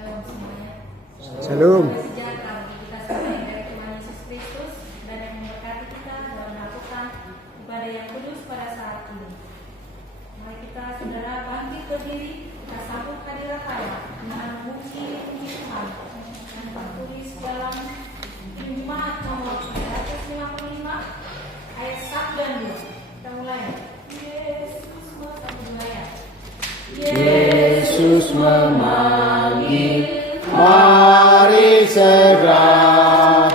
Shalom semuanya. Shalom. Sejahtera bagi kita semua yang dari Tuhan Yesus Kristus dan yang memberkati kita dalam melakukan ibadah yang kudus pada saat ini. Mari kita saudara bangkit berdiri, kita sambut hadirat Allah dengan memuji Tuhan yang tertulis dalam Jemaat nomor 355 ayat 1 dan 2. Kita mulai. Yesus mulai. Yesus memanggil, mari segera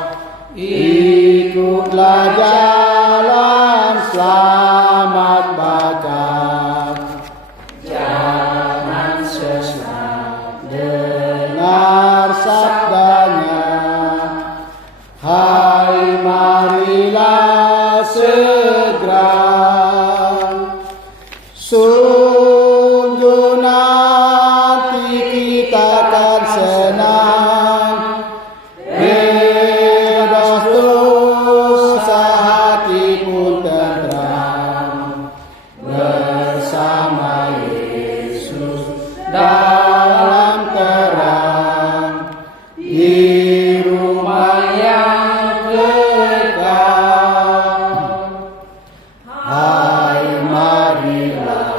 ikutlah jalan selamat baca. Jangan sesat dengar sabdanya. Hai marilah segera. Sungguh nanti kita akan senang, bebas dosa hati pun tenteram, bersama Yesus dalam terang, di rumah yang kekal. Hai marilah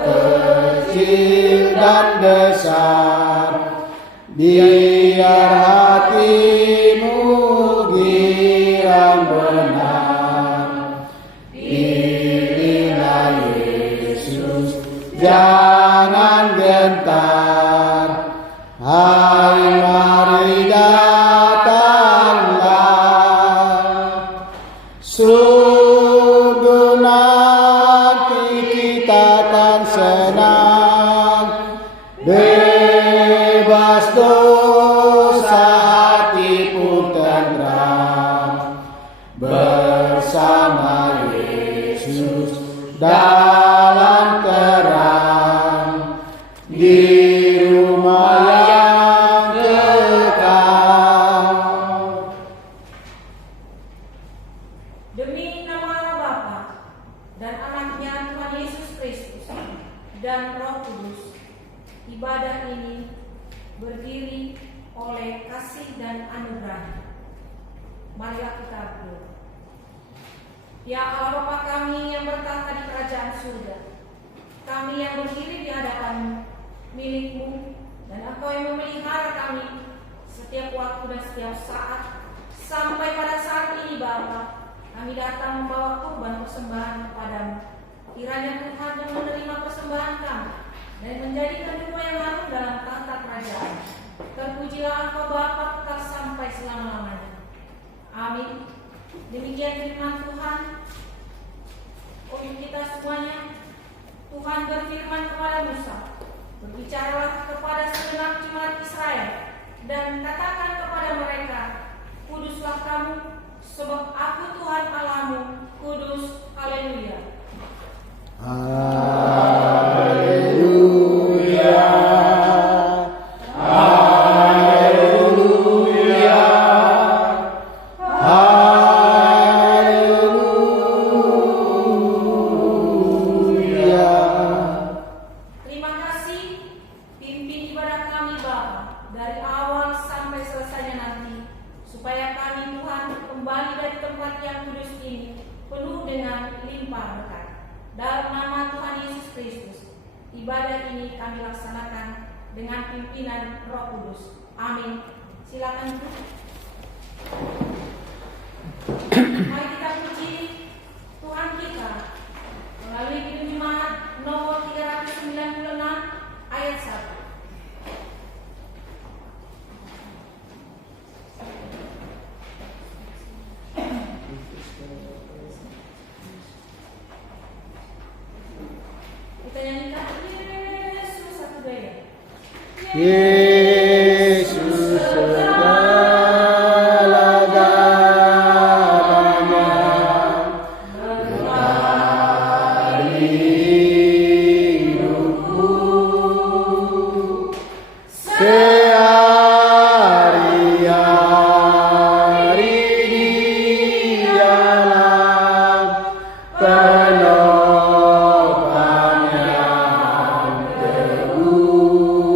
kecil dan besar, biar hatimu girang benar. Pilihlah Yesus, jangan gentar. Hai mari datanglah. Sungguh nanti kita akan senang, bebas dosa hati pun tenteram, bersama Yesus dalam terang, di rumah yang kekal. Demi nama Allah Bapa dan Anaknya Tuhan Yesus Kristus dan Roh Kudus, ibadah ini berdiri oleh kasih dan anugerah. Marilah kita berdoa. Ya Allah Bapa kami yang bertahta di kerajaan surga, kami yang berdiri di hadapan-Mu, milik-Mu, dan Engkau yang memelihara kami setiap waktu dan setiap saat, sampai pada saat ini Bapa. Kami datang membawa kurban persembahan kepadamu. Kiranya Tuhan yang menerima persembahan kami dan menjadikan rumah yang harum dalam tahta kerajaan. Terpujilah Engkau Bapa kekal sampai selama-lamanya. Amin. Demikian firman Tuhan untuk kita semuanya. Tuhan berfirman kepada Musa, berbicaralah kepada segenap jemaat Israel dan katakan kepada mereka, kuduslah kamu, sebab aku Tuhan Allahmu, kudus. Haleluya. Haleluya. Haleluya. Haleluya. Terima kasih, pimpin ibadah kami Bapa dari awal sampai selesainya nanti, supaya kami Tuhan kembali dari tempat yang kudus ini penuh dengan limpah berkat. Dalam nama Tuhan Yesus Kristus, ibadah ini kami laksanakan dengan pimpinan Roh Kudus. Amin. Silakan Bu. Mari kita puji Tuhan kita melalui Kidung Jemaat nomor 396 ayat 1. Kita nyanyikan Yesus satu gaya. Yesus segala-galanya, dari hidupku, sehari-hari dialah penopang yang teguh.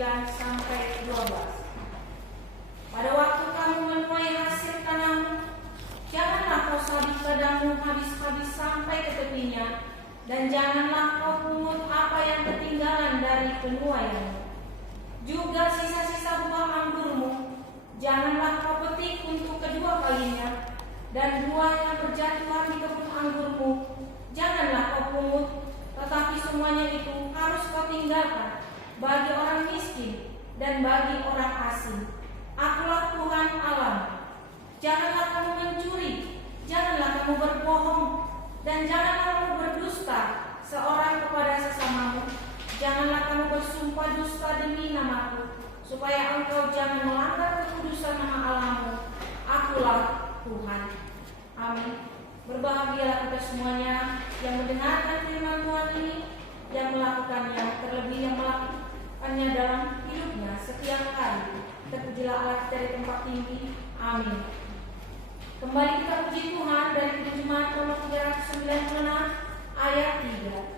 sampai 12. Pada waktu kamu menuai hasil tanahmu, janganlah kau sabit ladangmu habis-habis sampai ke tepinya, dan janganlah kau pungut apa yang ketinggalan dari penuaianmu. Juga sisa-sisa buah anggurmu, janganlah kau petik untuk kedua kalinya, dan buah yang berjatuhan di kebun anggurmu, janganlah kau pungut, tetapi semuanya itu harus kau tinggalkan bagi orang miskin dan bagi orang asing. Akulah Tuhan Allah. Janganlah kamu mencuri, janganlah kamu berbohong, dan janganlah kamu berdusta seorang kepada sesamamu. Janganlah kamu bersumpah dusta demi namaku, supaya engkau jangan melanggar kekudusan nama Allahmu. Akulah Tuhan. Amin. Berbahagialah kita semuanya yang mendengarkan firman Tuhan ini, yang melakukannya, terlebih yang melakukannya dalam hidupnya setiap hari. Terpujilah Allah dari tempat tinggi. Amin. Kembali kita puji Tuhan dari Penerjemahan nomor 396 ayat 3.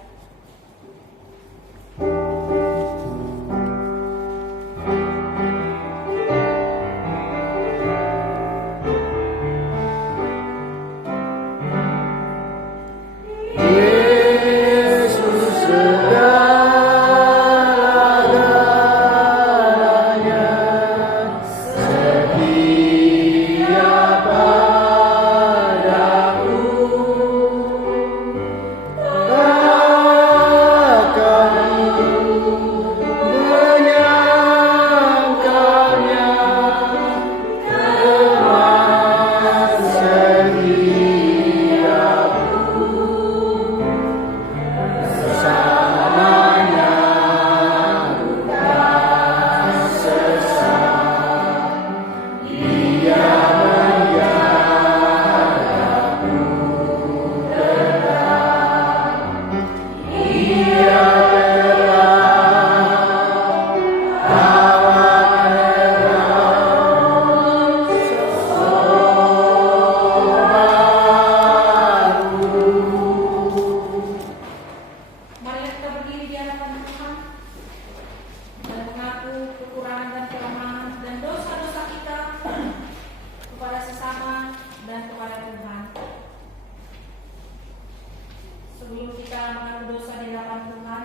Sebelum kita mengaku dosa di hadapan Tuhan,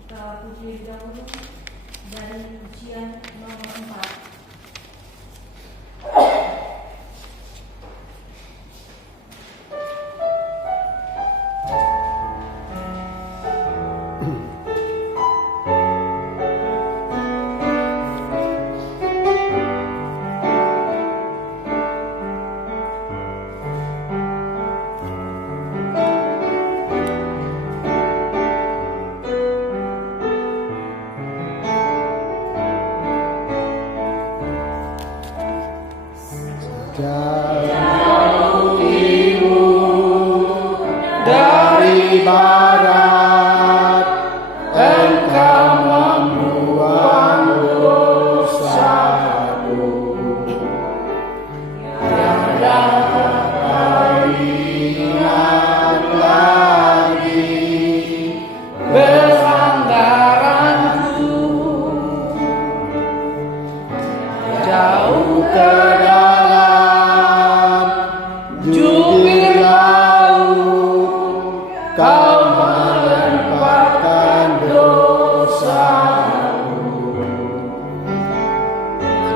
kita puji dahulu dari pujian nomor 4. Dari barat engkau membuang dosaku, tiada ingat lagi pelanggaranku, jauh ke dalam jubir kau melemparkan dosamu,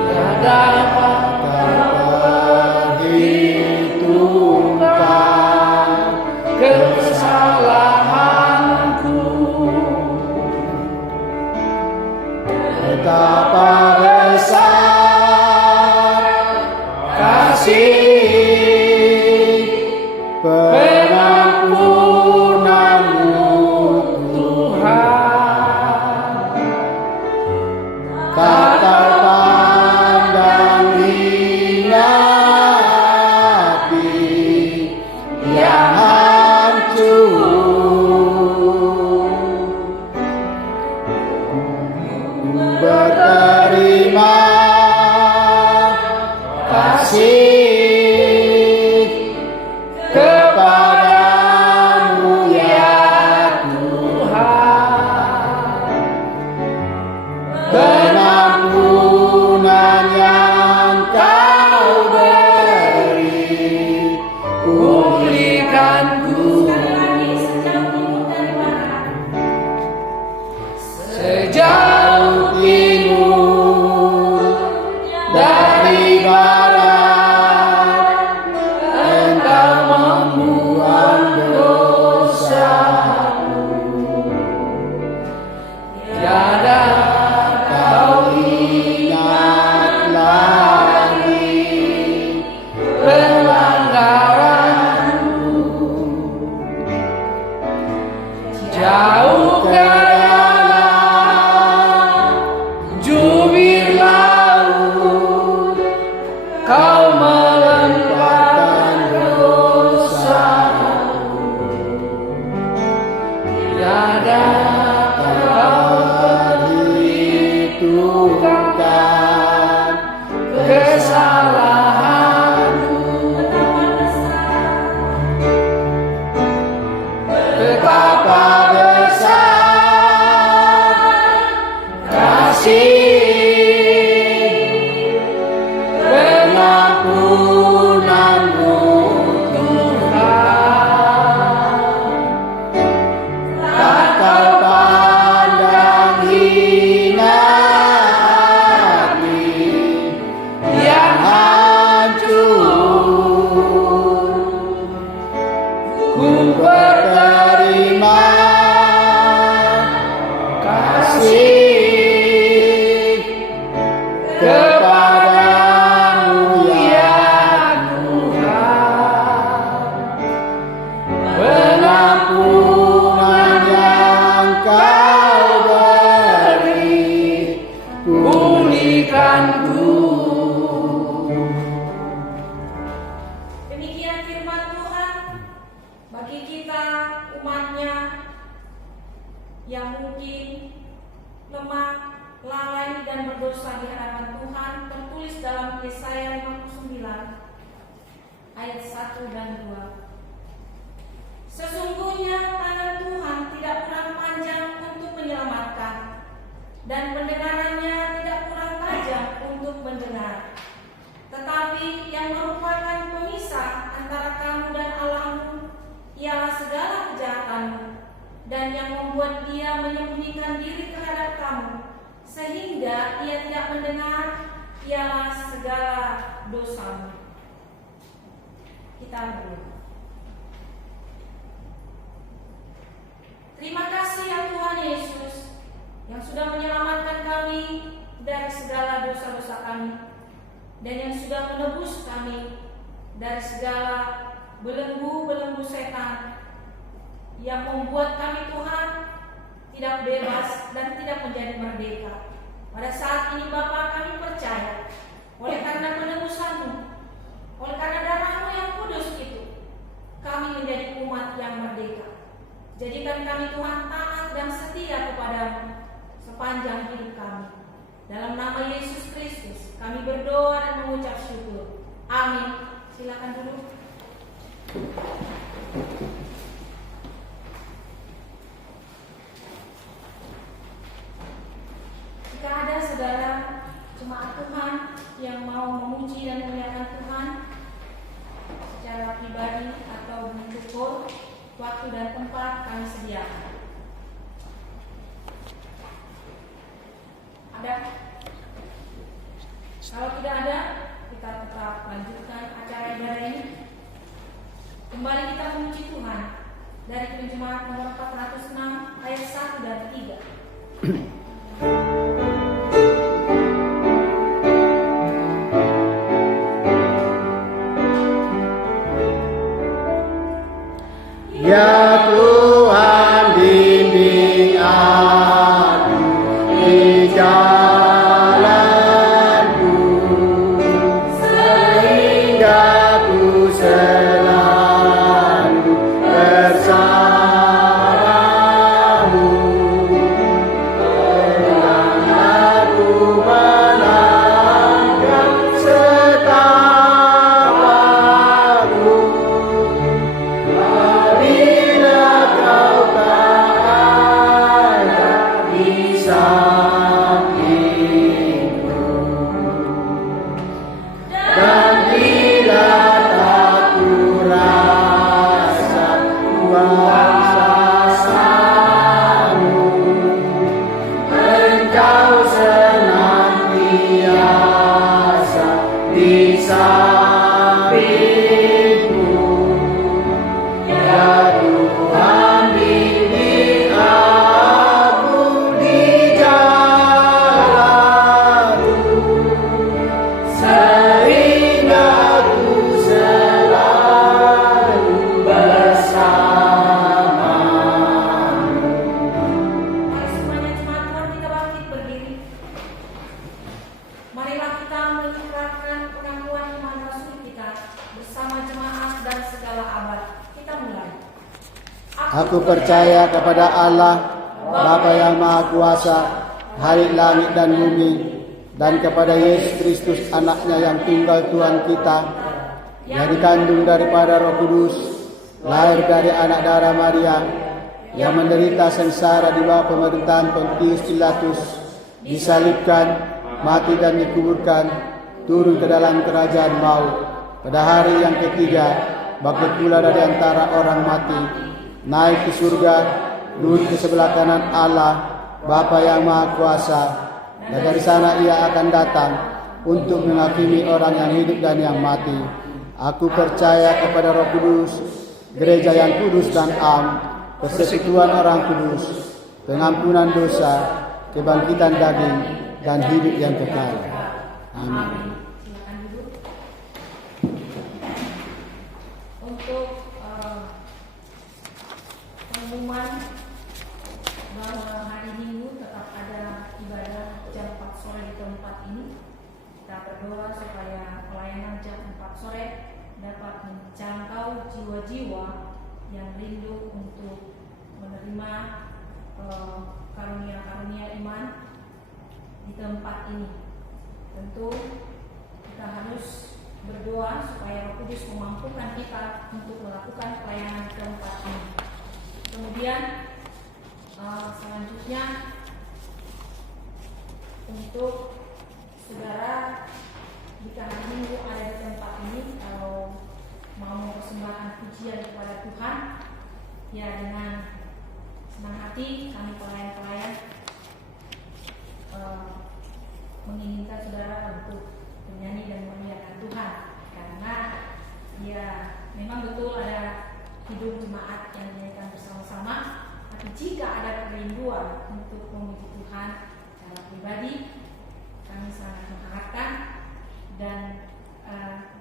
tiada dapat perhitungkan kesalahanku. Betapa besar kasih pengampunan-Mu Tuhan, tak terpandang hinggapi yang hancur. Berterima kasih kepadamu ya Tuhan. perhitungkan kesalahanku. Betapa besar kasih pengampunanmu Tuhan. Tak kau pandang hina hati yang hancur. Ku berterima kasih kepadamu ya Tuhan. Pengampunan yang kau beri pulihkanku. Demikian firman Tuhan bagi kita umatnya yang mungkin lemah, lalai dan berdosa di hadapan Tuhan, tertulis dalam Yesaya 59 ayat 1 dan 2. Sesungguhnya tangan Tuhan tidak kurang panjang untuk menyelamatkan, dan pendengarannya tidak kurang tajam untuk mendengar. Tetapi yang merupakan pemisah antara kamu dan Allahmu ialah segala kejahatanmu, dan yang membuat dia menyembunyikan diri terhadap kamu sehingga ia tidak mendengar ialah segala dosamu. Kita berdoa. Terima kasih ya Tuhan Yesus yang sudah menyelamatkan kami dari segala dosa-dosa kami, dan yang sudah menebus kami dari segala belenggu-belenggu setan yang membuat kami Tuhan tidak bebas dan tidak menjadi merdeka. Pada saat ini Bapa, kami percaya oleh karena penebusan-Mu, oleh karena darah-Mu yang kudus itu, kami menjadi umat yang merdeka. Jadikan kami Tuhan taat dan setia kepada-Mu sepanjang hidup kami. Dalam nama Yesus Kristus kami berdoa dan mengucap syukur. Amin. Silakan dulu. Jika ada saudara jemaat Tuhan yang mau memuji dan memuliakan Tuhan secara pribadi atau bersyukur, waktu dan tempat kami sediakan. Ada? Kalau tidak ada, kita tetap lanjutkan acara ibadah ini. Kembali kita memuji Tuhan dari Penerjemahan nomor 406 ayat 1 dan 3. Ya Tuhan, bimbing aku di jalanku, sehingga ku selalu bersamamu. Dan aku melangkah setapamu. Bila kau tak ada di sampingku, dan bila tak ku rasa kuasa-Mu, Engkau senantiasa di sampingku. Ya Tuhan, bimbing aku di jalanku, sehingga ku selalu bersamamu. Mari semuanya jemaat Tuhan kita bangkit berdiri. Marilah kita mengucapkan pengakuan iman Rasul kita bersama jemaat dan segala abad. Kita mulai. Aku percaya kepada Allah, Bapa yang Maha Kuasa, Hari langit dan bumi, dan kepada Yesus Kristus anaknya yang tunggal Tuhan kita, yang dikandung daripada Roh Kudus, lahir dari anak darah Maria, yang menderita sengsara di bawah pemerintahan Pontius Pilatus, disalibkan, mati dan dikuburkan, turun ke dalam kerajaan maut. Pada hari yang ketiga, bangkit pula dari antara orang mati, naik ke surga, duduk ke sebelah kanan Allah, Bapa yang Maha Kuasa, dan dari sana ia akan datang untuk menghakimi orang yang hidup dan yang mati. Aku percaya kepada Roh Kudus, gereja yang kudus dan am, persekutuan orang kudus, pengampunan dosa, kebangkitan daging, dan hidup yang kekal. Amin. Silakan duduk. Untuk pengumuman bahwa hari Minggu tetap ada ibadah jam 4 sore di tempat ini. Kita berdoa supaya pelayanan jam 4 sore dapat menjangkau jiwa-jiwa yang rindu untuk menerima karunia-karunia iman di tempat ini. Tentu kita harus berdoa supaya Roh Kudus memampukan kita untuk melakukan pelayanan di tempat ini. Kemudian selanjutnya untuk saudara, jika hari Minggu ada di tempat ini, kalau mau mempersembahkan pujian kepada Tuhan, ya dengan senang hati kami pelayan-pelayan menginginkan saudara untuk bernyanyi dan memuliakan Tuhan, karena ya memang betul ada hidup jemaat yang dinyanyikan bersama-sama, tapi jika ada kerinduan untuk memuji Tuhan secara pribadi, kami sangat mengharapkan dan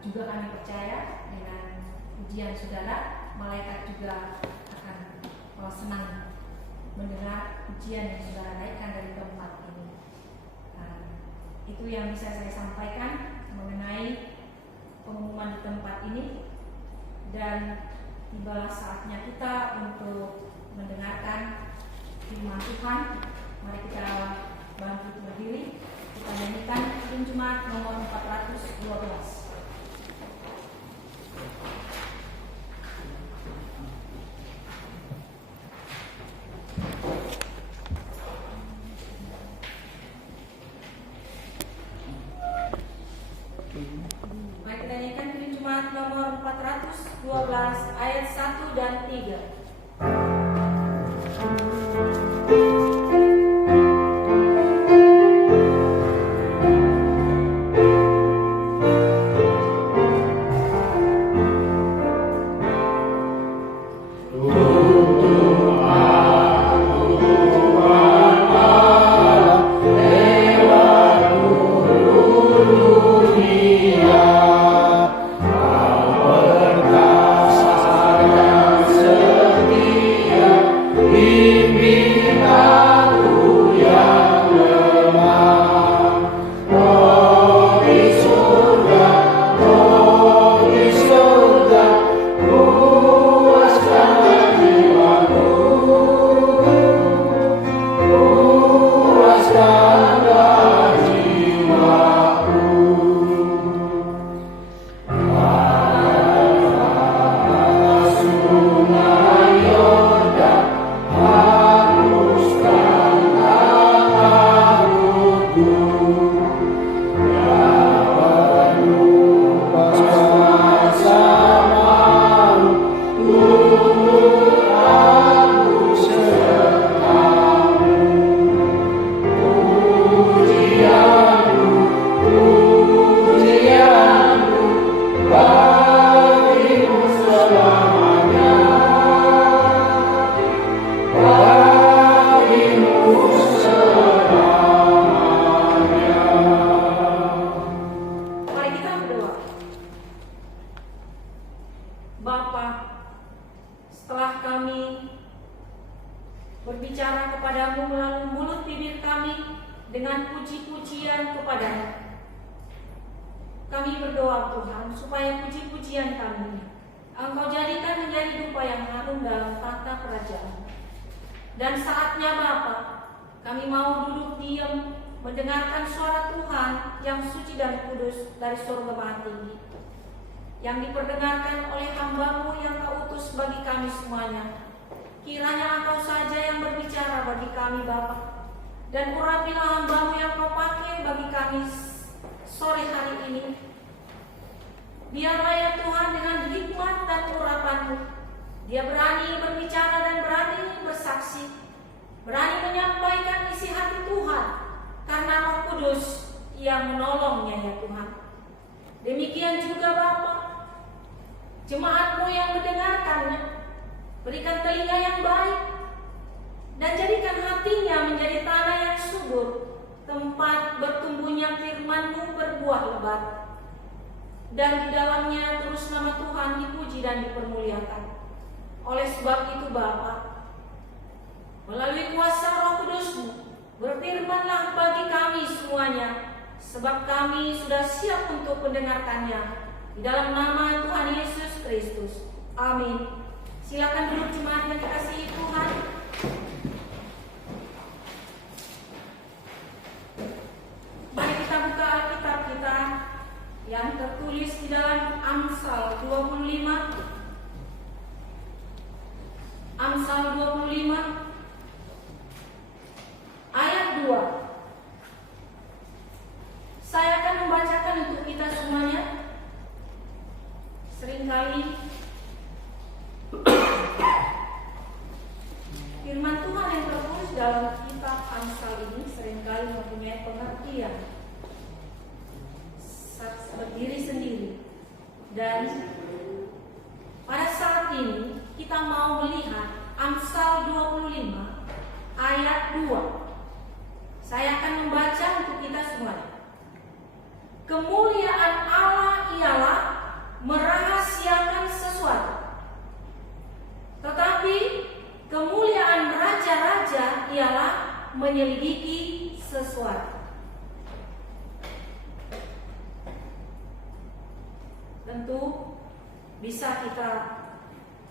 juga kami percaya dengan pujian saudara, malaikat juga akan senang mendengar pujian yang saudara naikkan dari tempat ini. Itu yang bisa saya sampaikan mengenai pengumuman di tempat ini, dan tibalah saatnya kita untuk mendengarkan firman Tuhan. Mari kita bangkit berdiri, kita nyanyikan Himne Jemaat nomor 412. Mari kita nyanyikan Himne Jemaat nomor 412 ayat 1 dan 3. berbicara kepadamu melalui mulut bibir kami dengan puji-pujian kepadamu. Kami berdoa Tuhan supaya puji-pujian kami Engkau jadikan menjadi dupa yang harum dalam tahta kerajaan. Dan saatnya Bapa, Kami mau duduk diam mendengarkan suara Tuhan yang suci dan kudus dari surga maha tinggi, yang diperdengarkan oleh hamba-Mu yang Kau utus bagi kami semuanya. Kiranya Engkau saja yang berbicara bagi kami, Bapa, dan urapilah hamba-Mu yang Kau pakai bagi kami sore hari ini. Biarlah ya Tuhan, dengan hikmat dan urapan-Mu, Dia berani berbicara dan berani bersaksi, berani menyampaikan isi hati Tuhan, karena Roh Kudus yang menolongnya ya Tuhan. Demikian juga Bapa, jemaat-Mu yang mendengarkannya, berikan telinga yang baik, dan jadikan hatinya menjadi tanah yang subur, tempat bertumbuhnya firman-Mu berbuah lebat, dan di dalamnya terus nama Tuhan dipuji dan dipermuliakan. Oleh sebab itu Bapa, melalui kuasa Roh Kudus-Mu, berfirmanlah bagi kami semuanya, sebab kami sudah siap untuk mendengarkannya. Di dalam nama Tuhan Yesus Kristus. Amin. Silakan duduk jemaat yang dikasihi Tuhan. Mari kita buka Alkitab kita yang tertulis di dalam Amsal 25. Amsal 25 ayat 2. Saya akan membacakan untuk kita semuanya. Seringkali firman Tuhan yang tertulis dalam kitab Amsal ini seringkali mempunyai pengertian berdiri sendiri. Dan pada saat ini kita mau melihat Amsal 25 ayat 2. Saya akan membaca untuk kita semuanya. Kemuliaan Allah ialah merahasiakan sesuatu, tetapi kemuliaan raja-raja ialah menyelidiki sesuatu. Tentu bisa kita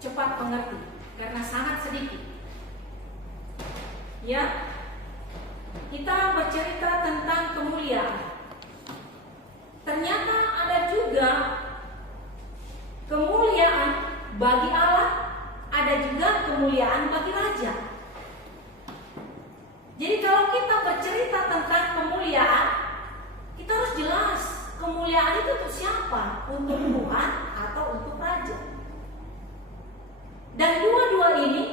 cepat mengerti karena sangat sedikit. Ya, kita bercerita tentang kemuliaan. Ternyata ada juga kemuliaan bagi Allah, ada juga kemuliaan bagi raja. Jadi kalau kita bercerita tentang kemuliaan, kita harus jelas kemuliaan itu untuk siapa? Untuk Tuhan atau untuk raja? Dan dua-dua ini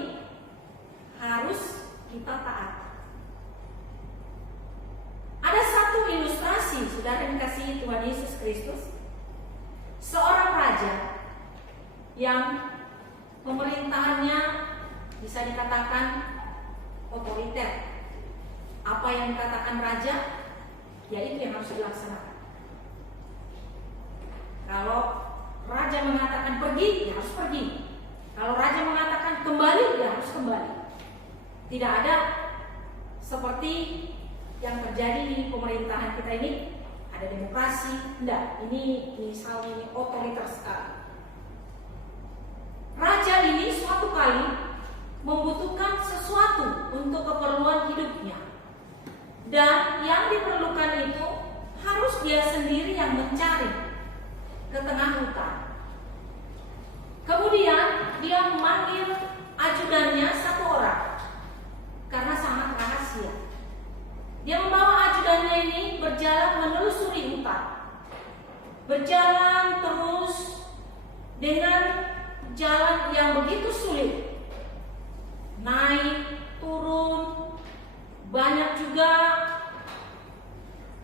harus kita taat. Ada satu ilustrasi, saudara yang dikasihi Tuhan Yesus Kristus. Seorang raja yang pemerintahannya bisa dikatakan otoriter. Apa yang dikatakan raja, ya itu yang harus dilaksanakan. Kalau raja mengatakan pergi, ya harus pergi. Kalau raja mengatakan kembali, ya harus kembali. Tidak ada seperti yang terjadi di pemerintahan kita ini, ada demokrasi. Tidak, ini misalnya ini otoriter sekali. Raja ini suatu kali membutuhkan sesuatu untuk keperluan hidupnya, dan yang diperlukan itu harus dia sendiri yang mencari ke tengah hutan. Kemudian dia memanggil ajudannya satu orang karena sangat rahasia. Dia membawa ajudannya ini berjalan menelusuri hutan, berjalan terus dengan jalan yang begitu sulit, naik turun, banyak juga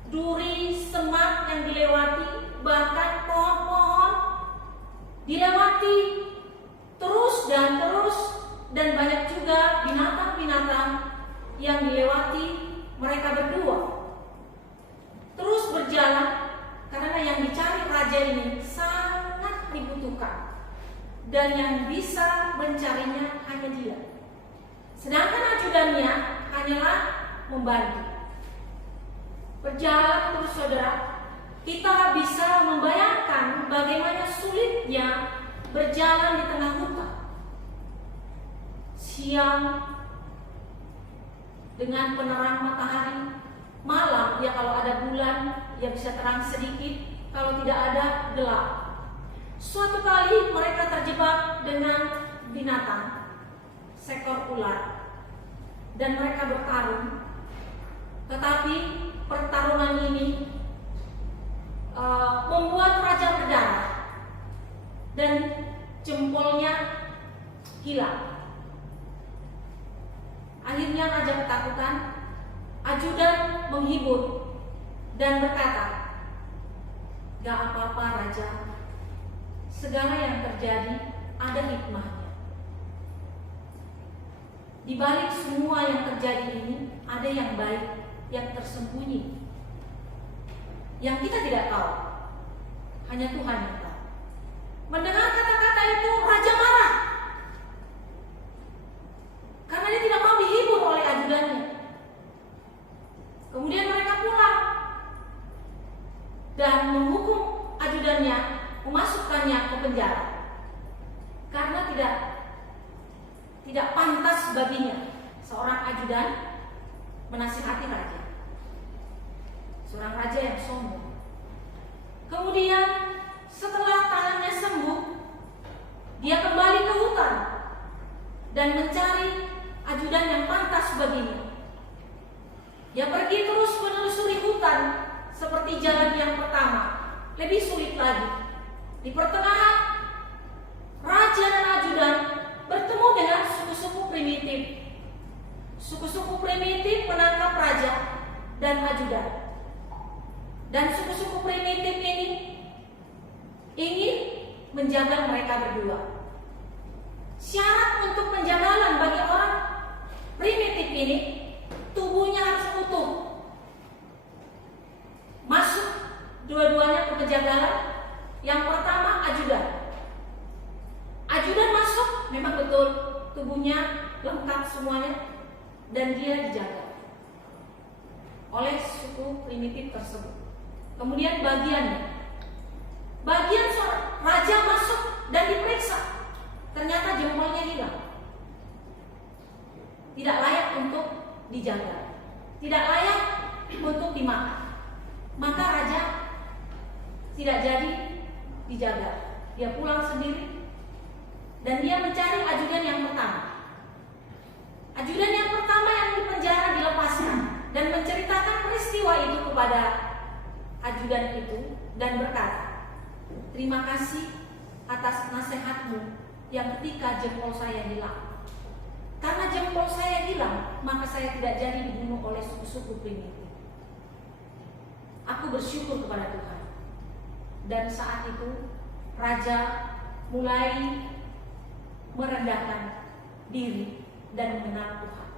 duri, semak yang dilewati, bahkan pohon-pohon dilewati terus, dan banyak juga binatang-binatang yang dilewati mereka berdua. Terus berjalan karena yang dicari raja ini sangat dibutuhkan, dan yang bisa mencarinya hanya dia. Sedangkan ajudannya hanyalah membantu. Berjalan terus saudara, kita bisa membayangkan bagaimana sulitnya berjalan di tengah hutan. Siang, dengan penerang matahari. Malam ya kalau ada bulan ya bisa terang sedikit, kalau tidak ada gelap. Suatu kali mereka terjebak dengan binatang, seekor ular, dan mereka bertarung. Tetapi pertarungan ini membuat raja berdarah dan jempolnya hilang. Akhirnya raja ketakutan. Ajudan menghibur dan berkata, "Gak apa-apa raja, segala yang terjadi ada hikmahnya. Di balik semua yang terjadi ini ada yang baik, yang tersembunyi, yang kita tidak tahu. Hanya Tuhan yang tahu." Mendengar kata-kata itu, raja marah karena dia tidak mau dihibur oleh ajudannya. Kemudian mereka pulang dan menghukum ajudannya, memasukkannya ke penjara karena tidak pantas baginya seorang ajudan menasihati raja, seorang raja yang sombong. Kemudian setelah tangannya sembuh, dia kembali ke hutan dan mencari ajudan yang pantas baginya. Dia pergi terus menelusuri hutan seperti jalan yang pertama, lebih sulit lagi. Di pertengahan, raja dan ajudan bertemu dengan suku-suku primitif. Suku-suku primitif menangkap raja dan ajudan. Dan suku-suku primitif ini ingin menjaga mereka berdua. Syarat untuk penjagalan bagi orang primitif ini, tubuhnya harus utuh. Masuk dua-duanya ke penjagalan. Yang pertama ajudan. Ajudan masuk, memang betul tubuhnya lengkap semuanya dan dia dijaga oleh suku primitif tersebut. Kemudian bagian seorang raja masuk dan diperiksa. Ternyata jempolnya hilang. Tidak layak untuk dijaga, tidak layak untuk dimakan. Maka raja tidak jadi dijaga. Dia pulang sendiri dan dia mencari ajudan yang pertama. Ajudan yang pertama yang dipenjara dilepaskan dan menceritakan peristiwa itu kepada ajudan itu dan berkata, "Terima kasih atas nasihatmu yang ketika jempol saya hilang. Karena jempol saya hilang, maka saya tidak jadi dibunuh oleh suku-suku primitif. Aku bersyukur kepada Tuhan." Dan saat itu raja mulai merendahkan diri dan mengenal Tuhan.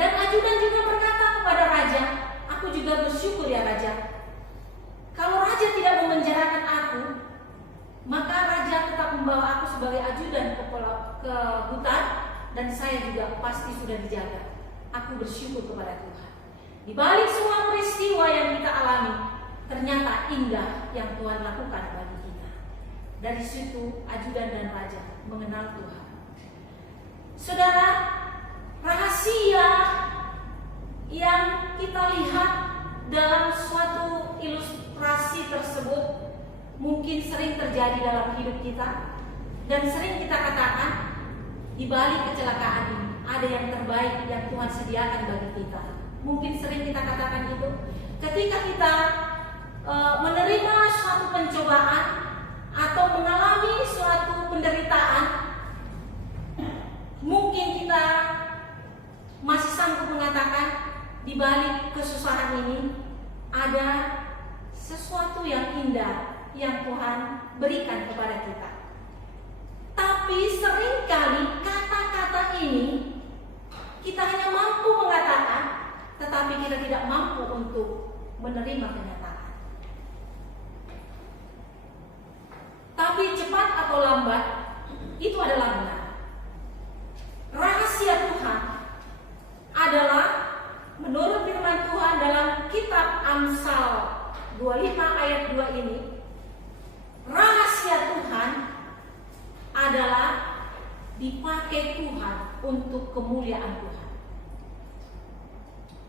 Dan ajudan juga berkata kepada raja, "Aku juga bersyukur ya raja. Kalau raja tidak memenjarakan aku, maka raja tetap membawa aku sebagai ajudan ke hutan dan saya juga pasti sudah dijaga. Aku bersyukur kepada Tuhan. Di balik semua peristiwa yang kita alami, ternyata indah yang Tuhan lakukan bagi kita." Dari situ ajudan dan raja mengenal Tuhan. Saudara, rahasia yang kita lihat dalam suatu ilustrasi tersebut mungkin sering terjadi dalam hidup kita dan sering kita katakan, di balik kecelakaan ini ada yang terbaik yang Tuhan sediakan bagi kita. Mungkin sering kita katakan itu ketika kita menerima suatu pencobaan atau mengalami suatu penderitaan. Mungkin kita masih sanggup mengatakan di balik kesusahan ini ada sesuatu yang indah yang Tuhan berikan kepada kita. Tapi seringkali kata-kata ini kita hanya mampu mengatakan, tetapi kita tidak mampu untuk menerima kenyataan. Tapi cepat atau lambat, itu adalah benar. Rahasia Tuhan adalah menurut firman Tuhan dalam kitab Amsal 25 ayat 2 ini, rahasia Tuhan adalah dipakai Tuhan untuk kemuliaan Tuhan.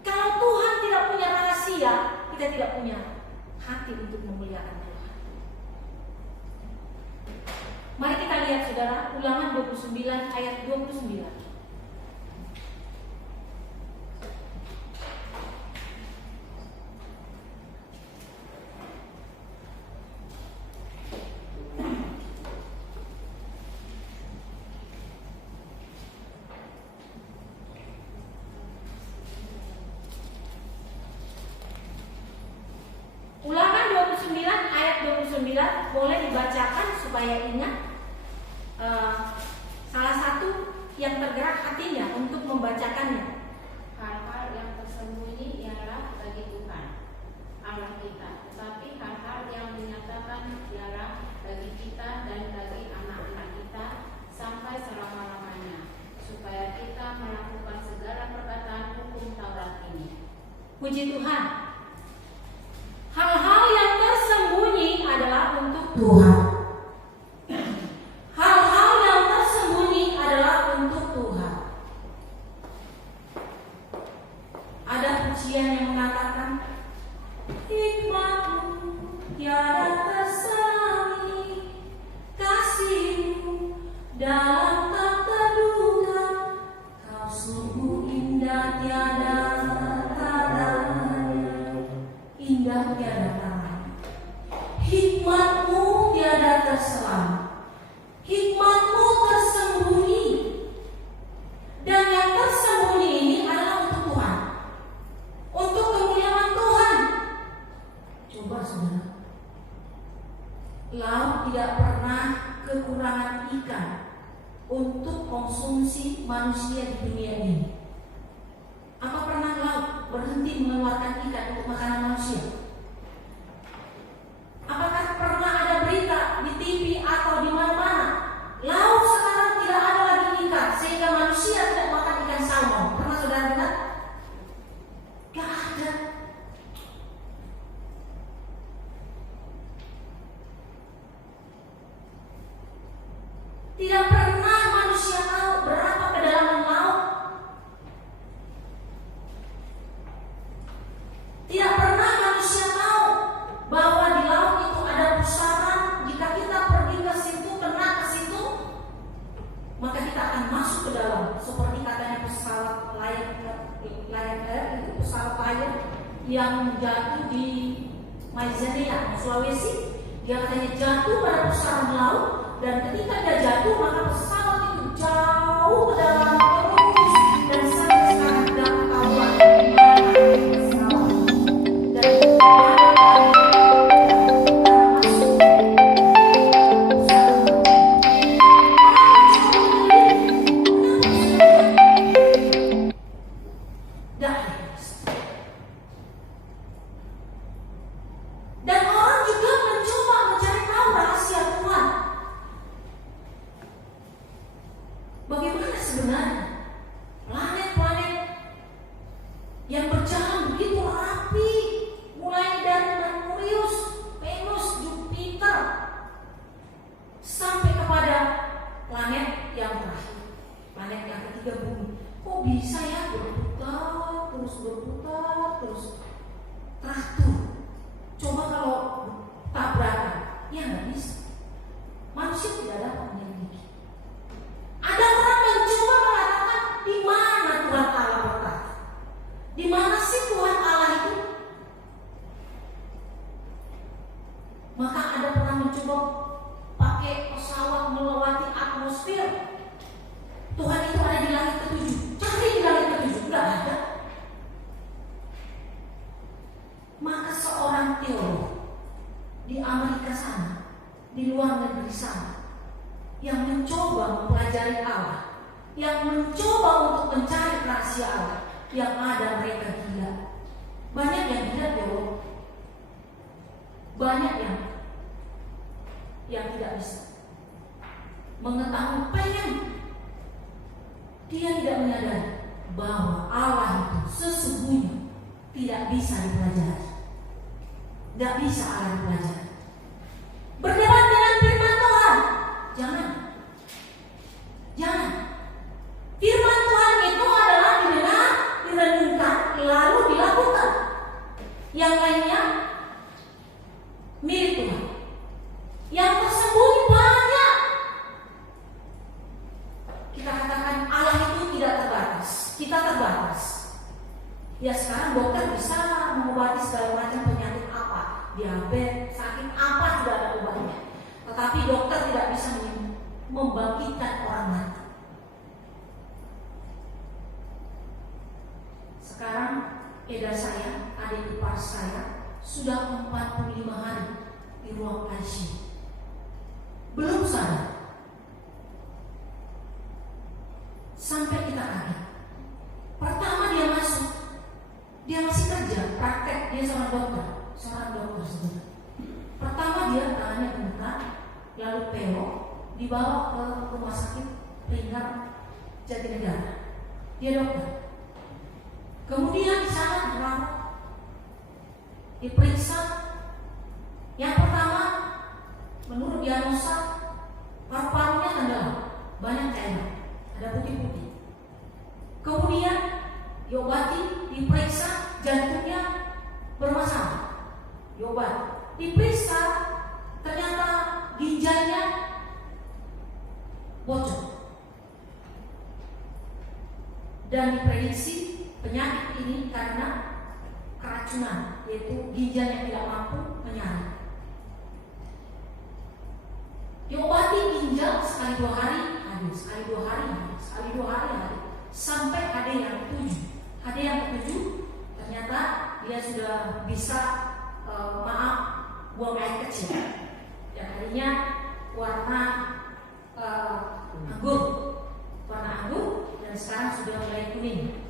Kalau Tuhan tidak punya rahasia, kita tidak punya hati untuk memuliakan Tuhan. Mari kita lihat saudara, Ulangan 29 ayat 29. Ulangan 29 ayat 29 boleh dibacakan supaya ingat. Salah satu yang tergerak hatinya untuk membacakannya. Hal-hal yang tersembunyi ialah bagi Tuhan Allah kita, tetapi hal-hal yang dinyatakan ialah bagi kita dan bagi anak-anak kita sampai selama-lamanya, supaya kita melakukan segala perkataan hukum Taurat ini. Puji Tuhan. Hal-hal yang tersembunyi adalah untuk Tuhan. Hal-hal yang tersembunyi adalah untuk Tuhan. Ada pujian yang mengatakan, hikmat-Mu tiada tersaingi, kasih-Mu dalam tak terduga, Kau sungguh indah tiada tandanya, indah tiada tandanya. Hikmat-Mu tiada terselam, hikmat-Mu tersembunyi, dan yang tersembunyi ini adalah untuk Tuhan, untuk kemuliaan Tuhan. Coba saudara, laut tidak pernah kekurangan ikan untuk konsumsi manusia di dunia ini. Apa pernah laut berhenti mengeluarkan ikan untuk makanan manusia? Apakah pernah ada berita di TV atau di mana-mana, laut sekarang tidak ada lagi ikan sehingga manusia tidak makan ikan salmon? Pernah saudara dengar? Gak ada. Tidak pernah manusia tahu berapa kedalaman laut. Tidak pernah manusia tahu bahwa di laut itu ada pusaran. Jika kita pergi ke situ, kena ke situ, maka kita akan masuk ke dalam. Seperti katanya pesawat Lion Air, itu pesawat Lion yang jatuh di Maizania, Sulawesi. Dia katanya jatuh pada pusaran laut, dan ketika dia jatuh maka pesawat itu jauh ke dalam terus, dan sampai sekarang tidak ketahuan di mana pesawat dan dan orang juga mencoba mencari tahu rahasia Tuhan. Bagaimana sebenarnya planet-planet yang berjalan begitu rapi, mulai dari Merkurius, Venus, Jupiter, sampai kepada planet yang terakhir, planet yang ketiga, Bumi. Kok bisa ya berputar terus teratur? Coba kalau tabrakan, ya nggak bisa. Manusia tidak dapat menyelidiki. Ada orang mencoba mengatakan, di mana Tuhan Allah berkata? Di mana sih Tuhan Allah itu? Maka ada pernah mencoba pakai pesawat melewati atmosfer. Tuhan itu ada di langit ketujuh. Cari di langit ketujuh, nggak ada. Maka seorang teolog di Amerika sana, di luar negeri sana, yang mencoba mempelajari Allah, yang mencoba untuk mencari rahasia Allah, yang ada mereka gila. Banyak yang gila teolog, banyak yang tidak bisa mengetahui, pengen. Dia tidak menyadari bahwa Allah itu sesungguhnya tidak bisa dipelajari. Tidak bisa Allah dipelajari. Berdebat dengan firman Tuhan, jangan. Firman Tuhan itu adalah didengar, direnungkan, lalu yang lainnya milik Tuhan. Yang tersembunyi banyak. Kita katakan Allah itu tidak terbatas, kita terbatas. Ya sekarang dokter bisa mengobati segala macam penyakit apa, diabetes, sakit apa sudah ada obatnya. Tetapi dokter tidak bisa membangkitkan orang mati. Sekarang Eda saya, adik ipar saya, sudah 45 hari di ruang ICU. Belum sadar. Sampai kita kaget. Pertama dia masuk, dia masih kerja, praktek, dia seorang dokter sebenarnya. Pertama dia tangannya gemetar, lalu pelok, dibawa ke rumah sakit Lingkar Jatinegara. Dia dokter. Kemudian di sana dirawat, diperiksa. Yang pertama, menurut diagnosa paru-parunya tenggelam, banyak cairan, ada putih-putih. Kemudian diobati, diperiksa, jantungnya bermasalah, diobati, diperiksa, ternyata ginjalnya bocor. Dan diprediksi penyakit ini karena keracunan, yaitu ginjal yang tidak mampu menyala. Diobati ginjal sekali 2 hari habis, sekali 2 hari habis, sekali 2 hari habis, sampai HD yang ke-7. HD yang ke-7 ternyata dia sudah bisa buang air kecil. Dan harinya warna anggur, dan sekarang sudah mulai kuning.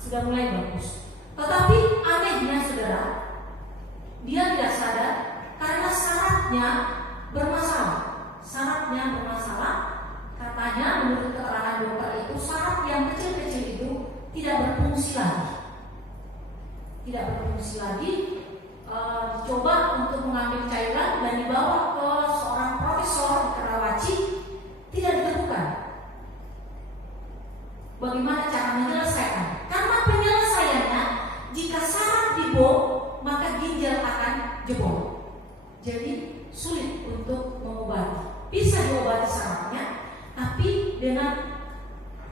Sudah mulai bagus. Tetapi anehnya saudara, dia tidak sadar karena syaratnya bermasalah. Katanya menurut keterangan dokter itu syarat yang kecil-kecil itu tidak berfungsi lagi. Dicoba untuk mengambil cairan dan dibawa ke seorang profesor di Karawaci, tidak ditemukan. Bagaimana cara menyelesaikan? Karena penyelesaiannya jika syarat dibom, maka ginjal akan jebol. Jadi sulit untuk mengobati. Bisa diobati syaratnya, tapi dengan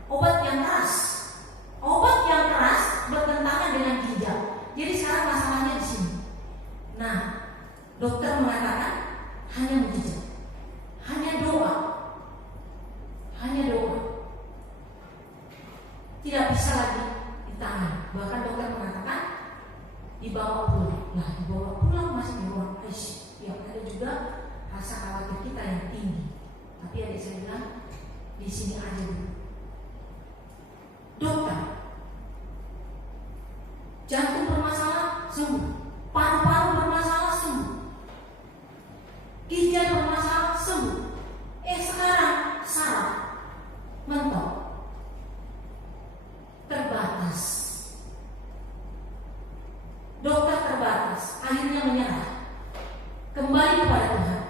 obat yang keras. Obat yang keras bertentangan dengan ginjal. Jadi sekarang masalahnya di sini. Nah, dokter mengatakan hanya mujizat, hanya doa. Tidak bisa lagi ditangani. Bahkan dokter mengatakan dibawa pulang. Nah, dibawa pulang masih di ruang ICU. Ya, ada juga rasa khawatir kita yang tinggi. Tapi adik saya bilang di sini aja dulu. Dokter, jantung bermasalah sembuh, paru-paru bermasalah sembuh, ginjal bermasalah sembuh. Sekarang saraf mentok, terbatas. Dokter terbatas, akhirnya menyerah, kembali kepada Tuhan,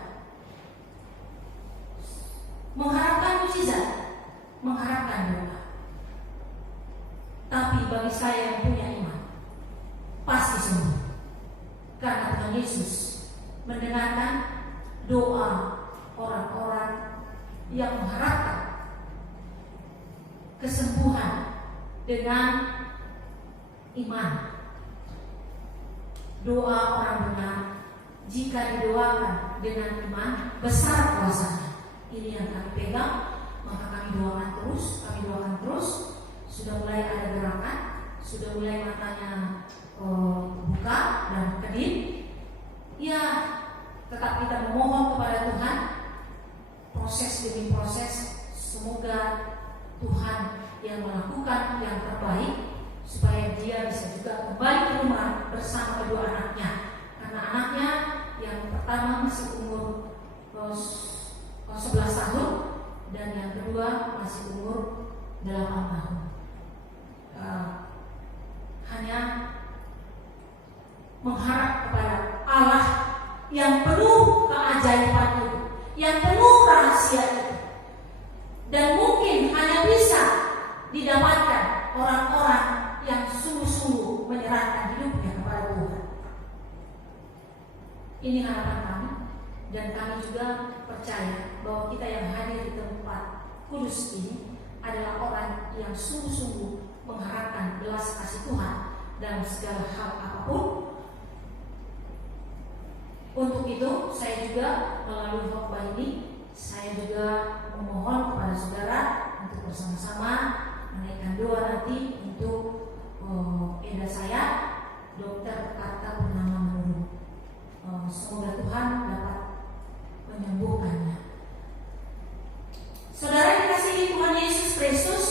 mengharapkan mukjizat, mengharapkan doa. Tapi bagi saya yang punya iman, pasti sembuh, karena Tuhan Yesus mendengarkan doa orang-orang yang mengharapkan kesembuhan dengan iman. Doa orang benar jika didoakan dengan iman, besar kuasanya. Ini yang kami pegang, maka kami doakan terus. Sudah mulai ada gerakan, sudah mulai matanya buka dan kedip. Ya, tetap kita memohon kepada Tuhan, proses demi proses. Semoga Tuhan yang melakukan yang terbaik supaya dia bisa juga kembali ke rumah bersama kedua anaknya. Karena anaknya yang pertama masih umur 11 tahun dan yang kedua masih umur 8 tahun. Hanya mengharap kepada Allah yang penuh keajaiban itu, yang penuh rahasia itu, dan mungkin hanya bisa didapatkan orang-orang yang sungguh-sungguh menyerahkan hidupnya kepada Tuhan. Ini harapan kami, dan kami juga percaya bahwa kita yang hadir di tempat kudus ini adalah orang yang sungguh-sungguh mengharapkan belas kasih Tuhan dalam segala hal apapun. Untuk itu saya juga melalui khotbah ini, saya juga memohon kepada saudara untuk bersama-sama menaikkan doa nanti untuk eda saya, Dr. Karta Purnama Manurung. Semoga Tuhan dapat menyembuhkannya. Saudara dikasihi Tuhan Yesus Kristus,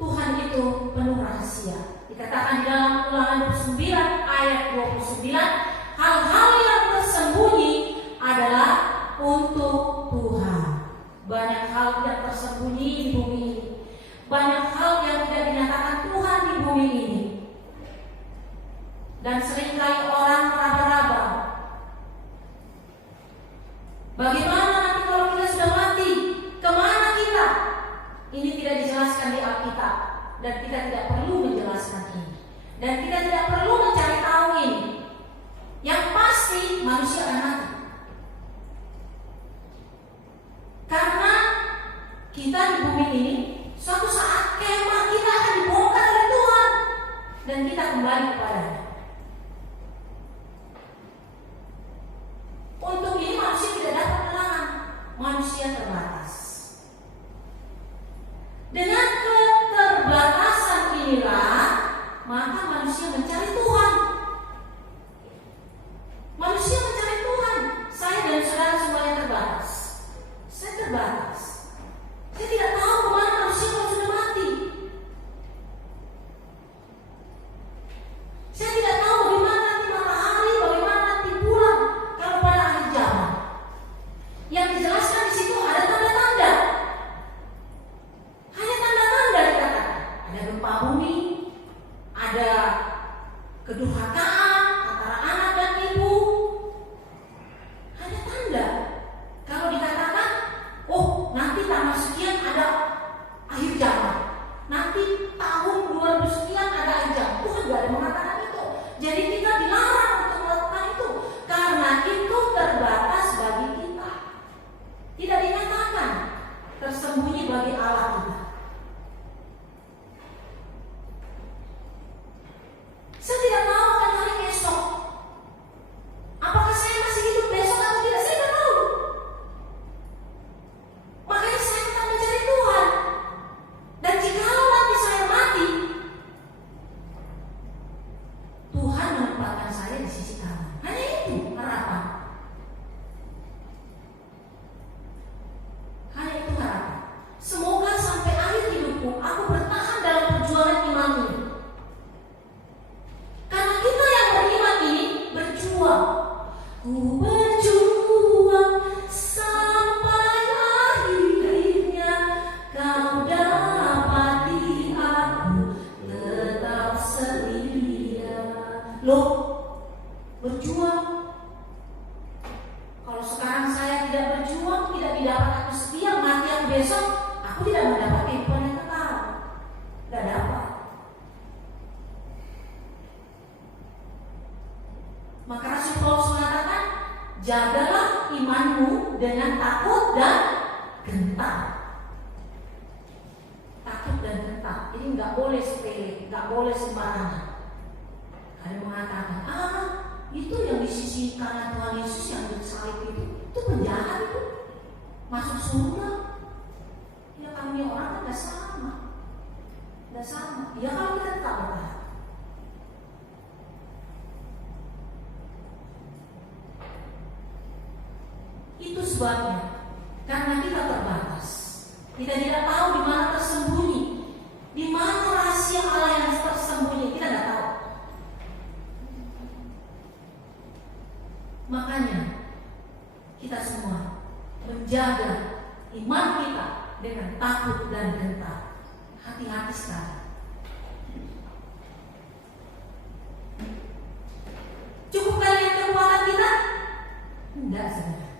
Tuhan itu penuh rahasia. Dikatakan di dalam Ulangan 29 ayat 29, hal-hal yang tersembunyi adalah untuk Tuhan. Banyak hal yang tersembunyi di bumi ini. Banyak hal yang tidak dinyatakan Tuhan di bumi ini. Dan seringkali orang meraba-raba, bagaimana nanti kalau kita sudah mati? Kemana kita? Ini tidak dijelaskan di Alkitab, dan kita tidak perlu menjelaskan ini, dan kita tidak perlu mencari tahu ini. Yang pasti manusia akan mati, karena kita di bumi ini suatu saat kemah kita akan dibongkar oleh Tuhan, dan kita kembali kepadanya. Untuk ini manusia tidak dapat menahan, manusia terbatas. Dengan keterbatasan inilah maka manusia mencari Tuhan. Manusia mencari Tuhan. Saya dan saudara semuanya terbatas. Saya terbatas. Saya tidak tahu kemana manusia kalau sudah mati. Saya tidak tahu bagaimana nanti matahari, bagaimana nanti bulan kalau pada akhir zaman. Yang dijelaskan di situ ada tanda-tanda. Hanya tanda-tanda dikatakan. Ada gempa bumi, ada kedurhakaan antara anak dan ibu. Ada tanda. Kalau dikatakan, oh nanti tanggal sekian ada akhir zaman, nanti tahun 2000 sekian ada akhir zaman. Tuhan tidak ada mengatakan itu. Jadi kita dilarang untuk melakukan itu, karena itu terbatas bagi kita. Tidak dinyatakan, tersembunyi bagi Allah kita. Saya tidak tahu akan hari esok. Apakah saya masih hidup besok atau tidak, saya tidak tahu. Makanya saya tetap mencari Tuhan. Dan jikalau nanti saya mati, Tuhan menempatkan saya di sisi kanan. Hanya itu harapan. Hanya itu harapan. Semoga sampai akhir hidupku aku bertahan dalam perjuangan iman ini. Karena kita yang beriman ini berjuang. Ku berjuang sampai akhirnya kau dapati aku tetap setia. Loh, berjuang. Kalau sekarang saya tidak berjuang, tidak didapat aku setia, mati aku besok, aku tidak mendapat kehidupan yang kekal. Tidak dapat. Maka Rasul Paulus mengatakan, jagalah imanmu dengan takut dan gentar. Takut dan gentar. Ini nggak boleh sepele, nggak boleh sembarangan. Ada mengatakan, itu yang di sisi kanan Tuhan Yesus yang disalib itu penjahat itu, masuk surga. Ya kami orang kan nggak sama, nggak sama. Ya kalau kita tetap bertahan. Itu sebabnya, karena kita terbatas, kita tidak tahu di mana tersembunyi, di mana rahasia Allah yang tersembunyi, kita tidak tahu. Makanya kita semua menjaga iman kita dengan takut dan gentar. Hati-hati sekali. Cukup kalian kekuatan kita? Enggak, saudara.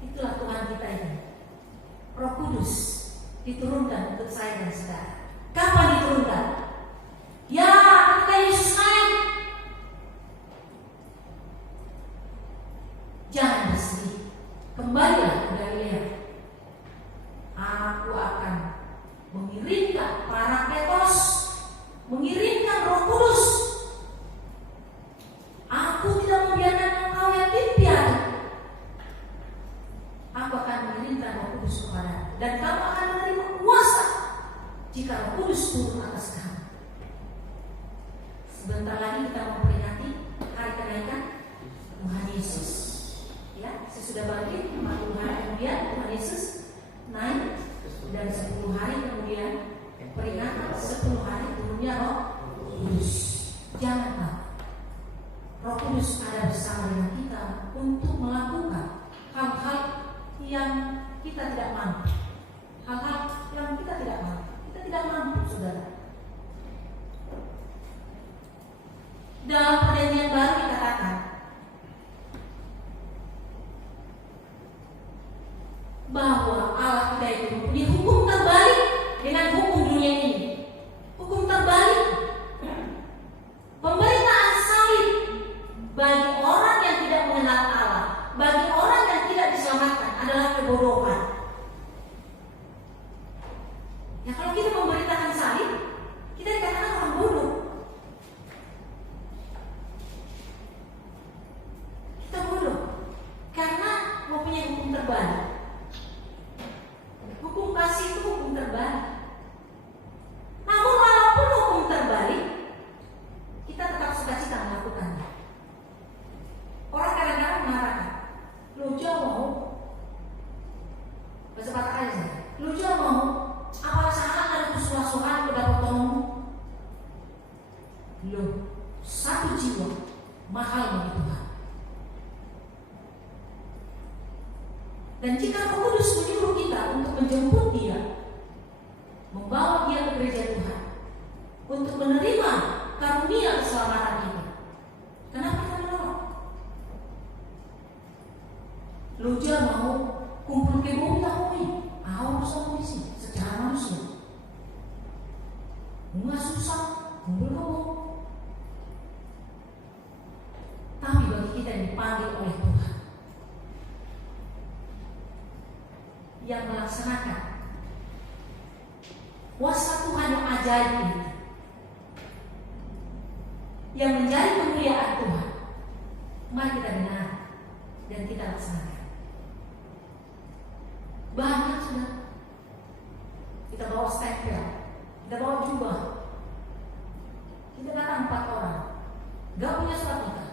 Itulah Tuhan kita ini. Roh Kudus diturunkan untuk saya dan saudara. Kapan diturunkan? Ya, ketika Yesus naik. jika Roh Kudus turun atas kamu. Sebentar lagi kita memperingati hari kenaikan Tuhan Yesus. Ya, sesudah bangkit 40 hari kemudian Tuhan Yesus naik, dan 10 hari kemudian peringatan 10 hari turunnya Roh Kudus. Jangan takut. Roh Kudus ada bersama dengan kita untuk melakukan hal-hal yang kita tidak mampu. Hal-hal yang kita tidak mampu. Kita tidak mampu, saudara. Dalam perjanjian baru dikatakan bahwa Allah kita itu mempunyai hukum terbalik dengan hukum dunia ini. Hukum terbalik. Pemberitaan salib bagi orang yang tidak mengenal Allah, bagi orang yang tidak diselamatkan adalah kebodohan. Ya, kalau kita memberitakan salib, kita dikatakan orang bodoh. Kita bodoh karena mempunyai hukum terbalik. Hukum kasih itu hukum terbalik. Namun walaupun hukum terbalik, kita tetap sukacita melakukannya. Orang kadang-kadang mengatakan, lu jauh mau, bahasa Batak aja, lu jauh mau, apa salah ada kesuasuhan kepada potongmu? Lu, satu jiwa mahal bagi Tuhan. Dan jika Roh Kudus menyuruh kita untuk menjemput Dia, membawa Dia ke gereja Tuhan, untuk menerima karunia keselamatan kita, kenapa kita menolak? Lu jangan mau kumpul ke bumi tahu ini, harus kondisi secara manusia. Nggak susah kumpul ke bumi. Tapi bagi kita yang dipanggil oleh Tuhan, yang melaksanakan kuasa Tuhan yang ajaib ini, yang menjadi kemuliaan Tuhan, mari kita dengar dan kita laksanakan. Banyak sudah kita bawa stempel, kita bawa jubah, kita datang 4 orang, gak punya surat nikah,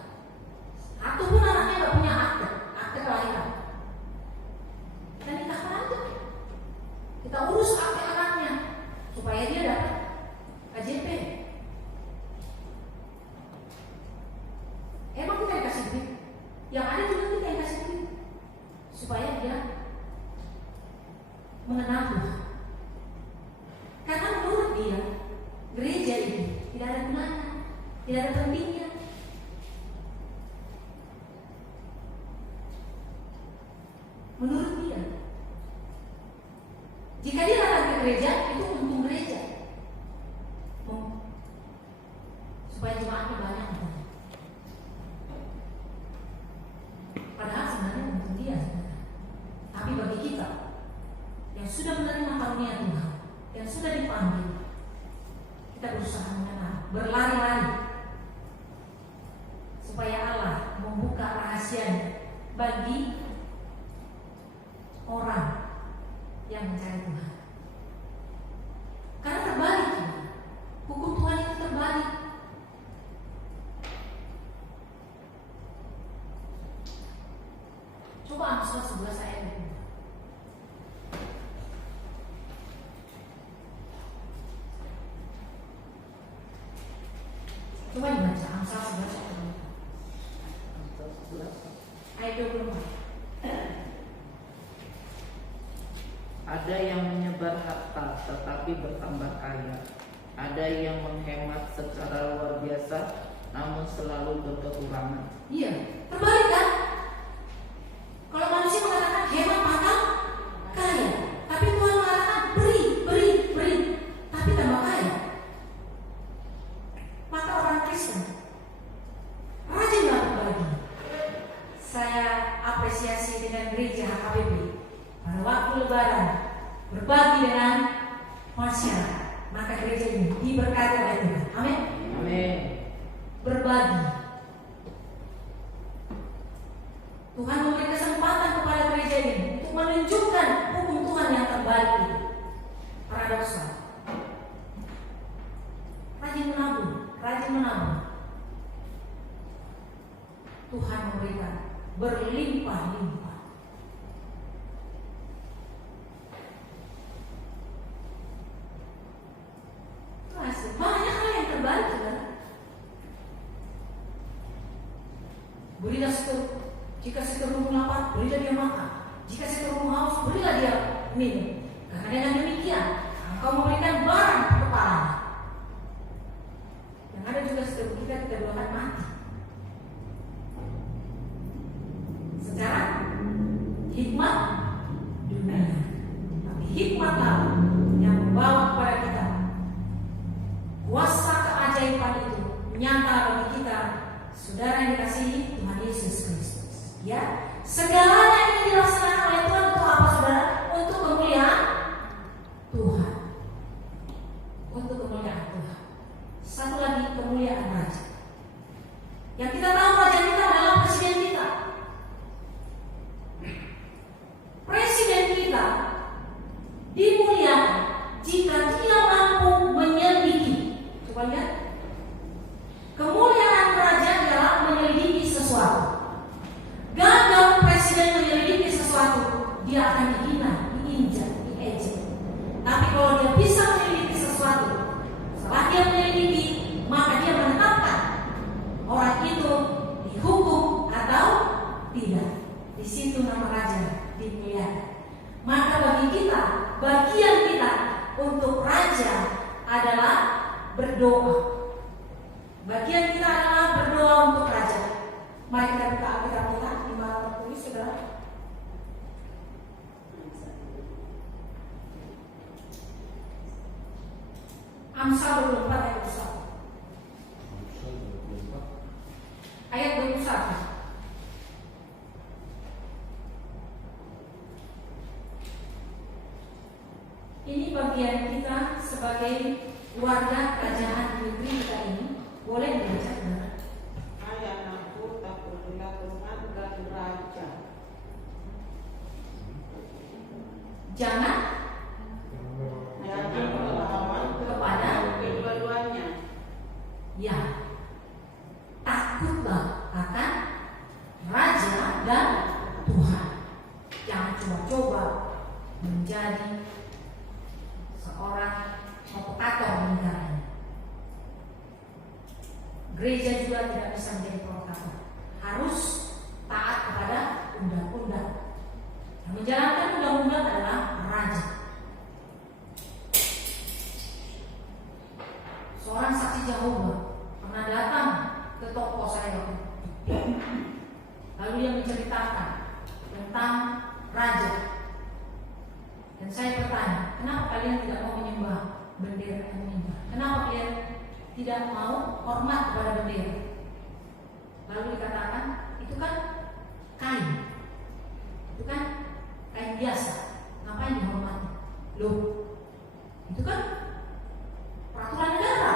ataupun anaknya gak punya akte kelahiran. Kita nikahkan aja, kita urus akte anaknya supaya dia dapat KJP. Emang kita dikasih duit? Yang ada juga kita yang kasih duit supaya dia mengenal Tuhan. Karena menurut dia gereja ini tidak ada gunanya, tidak ada pentingnya. Menurut dia, jika dia datang ke gereja itu untung gereja, supaya jemaatnya banyak. Padahal sebenarnya untung dia. Tapi bagi kita yang sudah menerima karunia Tuhan, yang sudah dipanggil, kita berusaha mengenal, berlari-lari supaya Allah membuka rahasianya bagi orang yang mencari Tuhan. Karena terbalik, hukum Tuhan itu terbalik. Coba Amsal 11 ayat 2. Coba dibaca Amsal 11 ayat 24. Ada yang menyebar harta tetapi bertambah kaya. Ada yang menghemat secara luar biasa namun selalu berkekurangan. Iya, terbalik kan? Kalau manusia mengatakan hemat maka kaya, tapi Tuhan mengatakan beri, tapi tambah kaya. Maka orang Kristen rajinlah berbagi. Saya apresiasi dengan gereja HKBP pada waktu Lebaran berbagi dengan masyarakat. Maka gereja ini diberkati oleh Tuhan. Amin. Amin. Berbagi. Tuhan memberi kesempatan kepada gereja ini untuk menunjukkan hukum Tuhan yang terbalik itu. Paradoksal. Tuhan memberikan berlimpah-limpah. Banyak hal yang terbaik, saudara. Berilah seteru. Jika seteru lapar, berilah dia makan. Jika seteru haus, berilah dia minum. Karena dengan demikian, engkau memberikan barang kepadanya. Yang ada juga seteru kita belum akan mati. Secara hikmat dunia, tapi hikmat Allah yang membawa kepada kita kuasa keajaiban itu nyata bagi kita, saudara yang dikasihi Tuhan Yesus Kristus. Ya, segalanya ini dilaksanakan oleh Tuhan untuk apa, saudara? Untuk kemuliaan Tuhan. Untuk kemuliaan Tuhan. Satu lagi, kemuliaan Raja. Yang kita tahu Raja kita adalah Presiden kita. Presiden kita dimuliakan jika dia mampu menyelidiki. Coba lihat. Kemuliaan raja adalah menyelidiki sesuatu. Gagal presiden menyelidiki sesuatu, dia akan dihina, diinjak, diejek. Tapi kalau dia bisa menyelidiki sesuatu, setelah dia menyelidiki, maka dia menetapkan orang itu dihukum atau tidak. Di situ nama raja dimuliakan. Maka bagi kita, bagian kita untuk raja adalah berdoa. Bagian kita adalah berdoa untuk raja. Mari kita buka Alkitab kita di mana tertulis, saudara. Amsal 24 ayat 21. Ayat 21. Ini bagian kita sebagai warga kerajaan negeri kita ini. Boleh dibaca, saudara? Hai anakku, takutlah Tuhan dan raja. Jangan melawan kepada kedua-duanya. ya, takutlah akan raja dan Tuhan. Jangan coba-coba menjadi seorang provokator negaranya. Gereja juga tidak bisa menjadi provokator. Harus taat kepada undang-undang. Yang menjalankan undang-undang adalah raja. Seorang saksi Yehova pernah datang ke toko saya, lalu dia menceritakan tentang raja. Dan saya bertanya, kenapa kalian tidak mau menyembah bendera ini? Kenapa kalian tidak mau hormat kepada bendera? Lalu dikatakan, itu kan kain. Itu kan kain biasa. Ngapain dihormati? Loh, itu kan peraturan negara.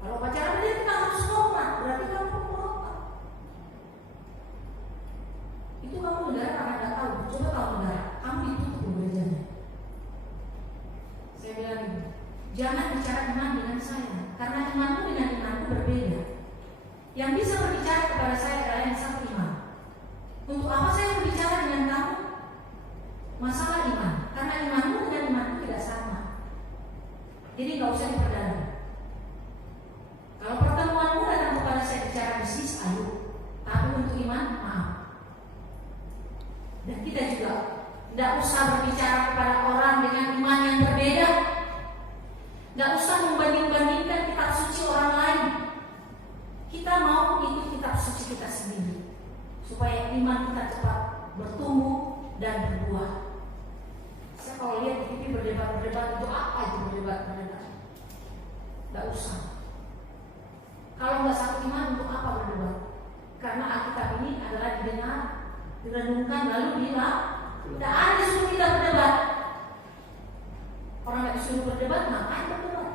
Kalau upacara bendera kita harus hormat, berarti kamu hormat. Itu kamu negara karena nggak tahu. Coba tahu negara, kamu ditutup gerejanya. Saya bilang ini, jangan bicara iman dengan saya, karena imanmu dengan imanku berbeda. Yang bisa berbicara kepada saya adalah yang satu iman. Untuk apa saya berbicara dengan kamu? Masalah iman, karena imanmu dengan imanku tidak sama. Jadi nggak usah diperdalam. Kalau pertemuanmu datang kepada saya bicara bisnis, ayo. Tapi untuk iman, maaf. Dan kita juga tidak usah berbicara kepada orang dengan iman yang berbeda. Tidak usah membanding-bandingkan kitab suci orang lain. Kita mau ikut kitab suci kita sendiri, supaya iman kita cepat bertumbuh dan berbuah. Saya kalau lihat di TV berdebat itu apa itu berdebat? Tidak usah. Kalau nggak satu iman, untuk apa berdebat? Karena Alkitab ini adalah didengar, direnungkan, lalu bilang, tidak ada disuruh kita berdebat. Orang nggak disuruh berdebat, ngapain berdebat?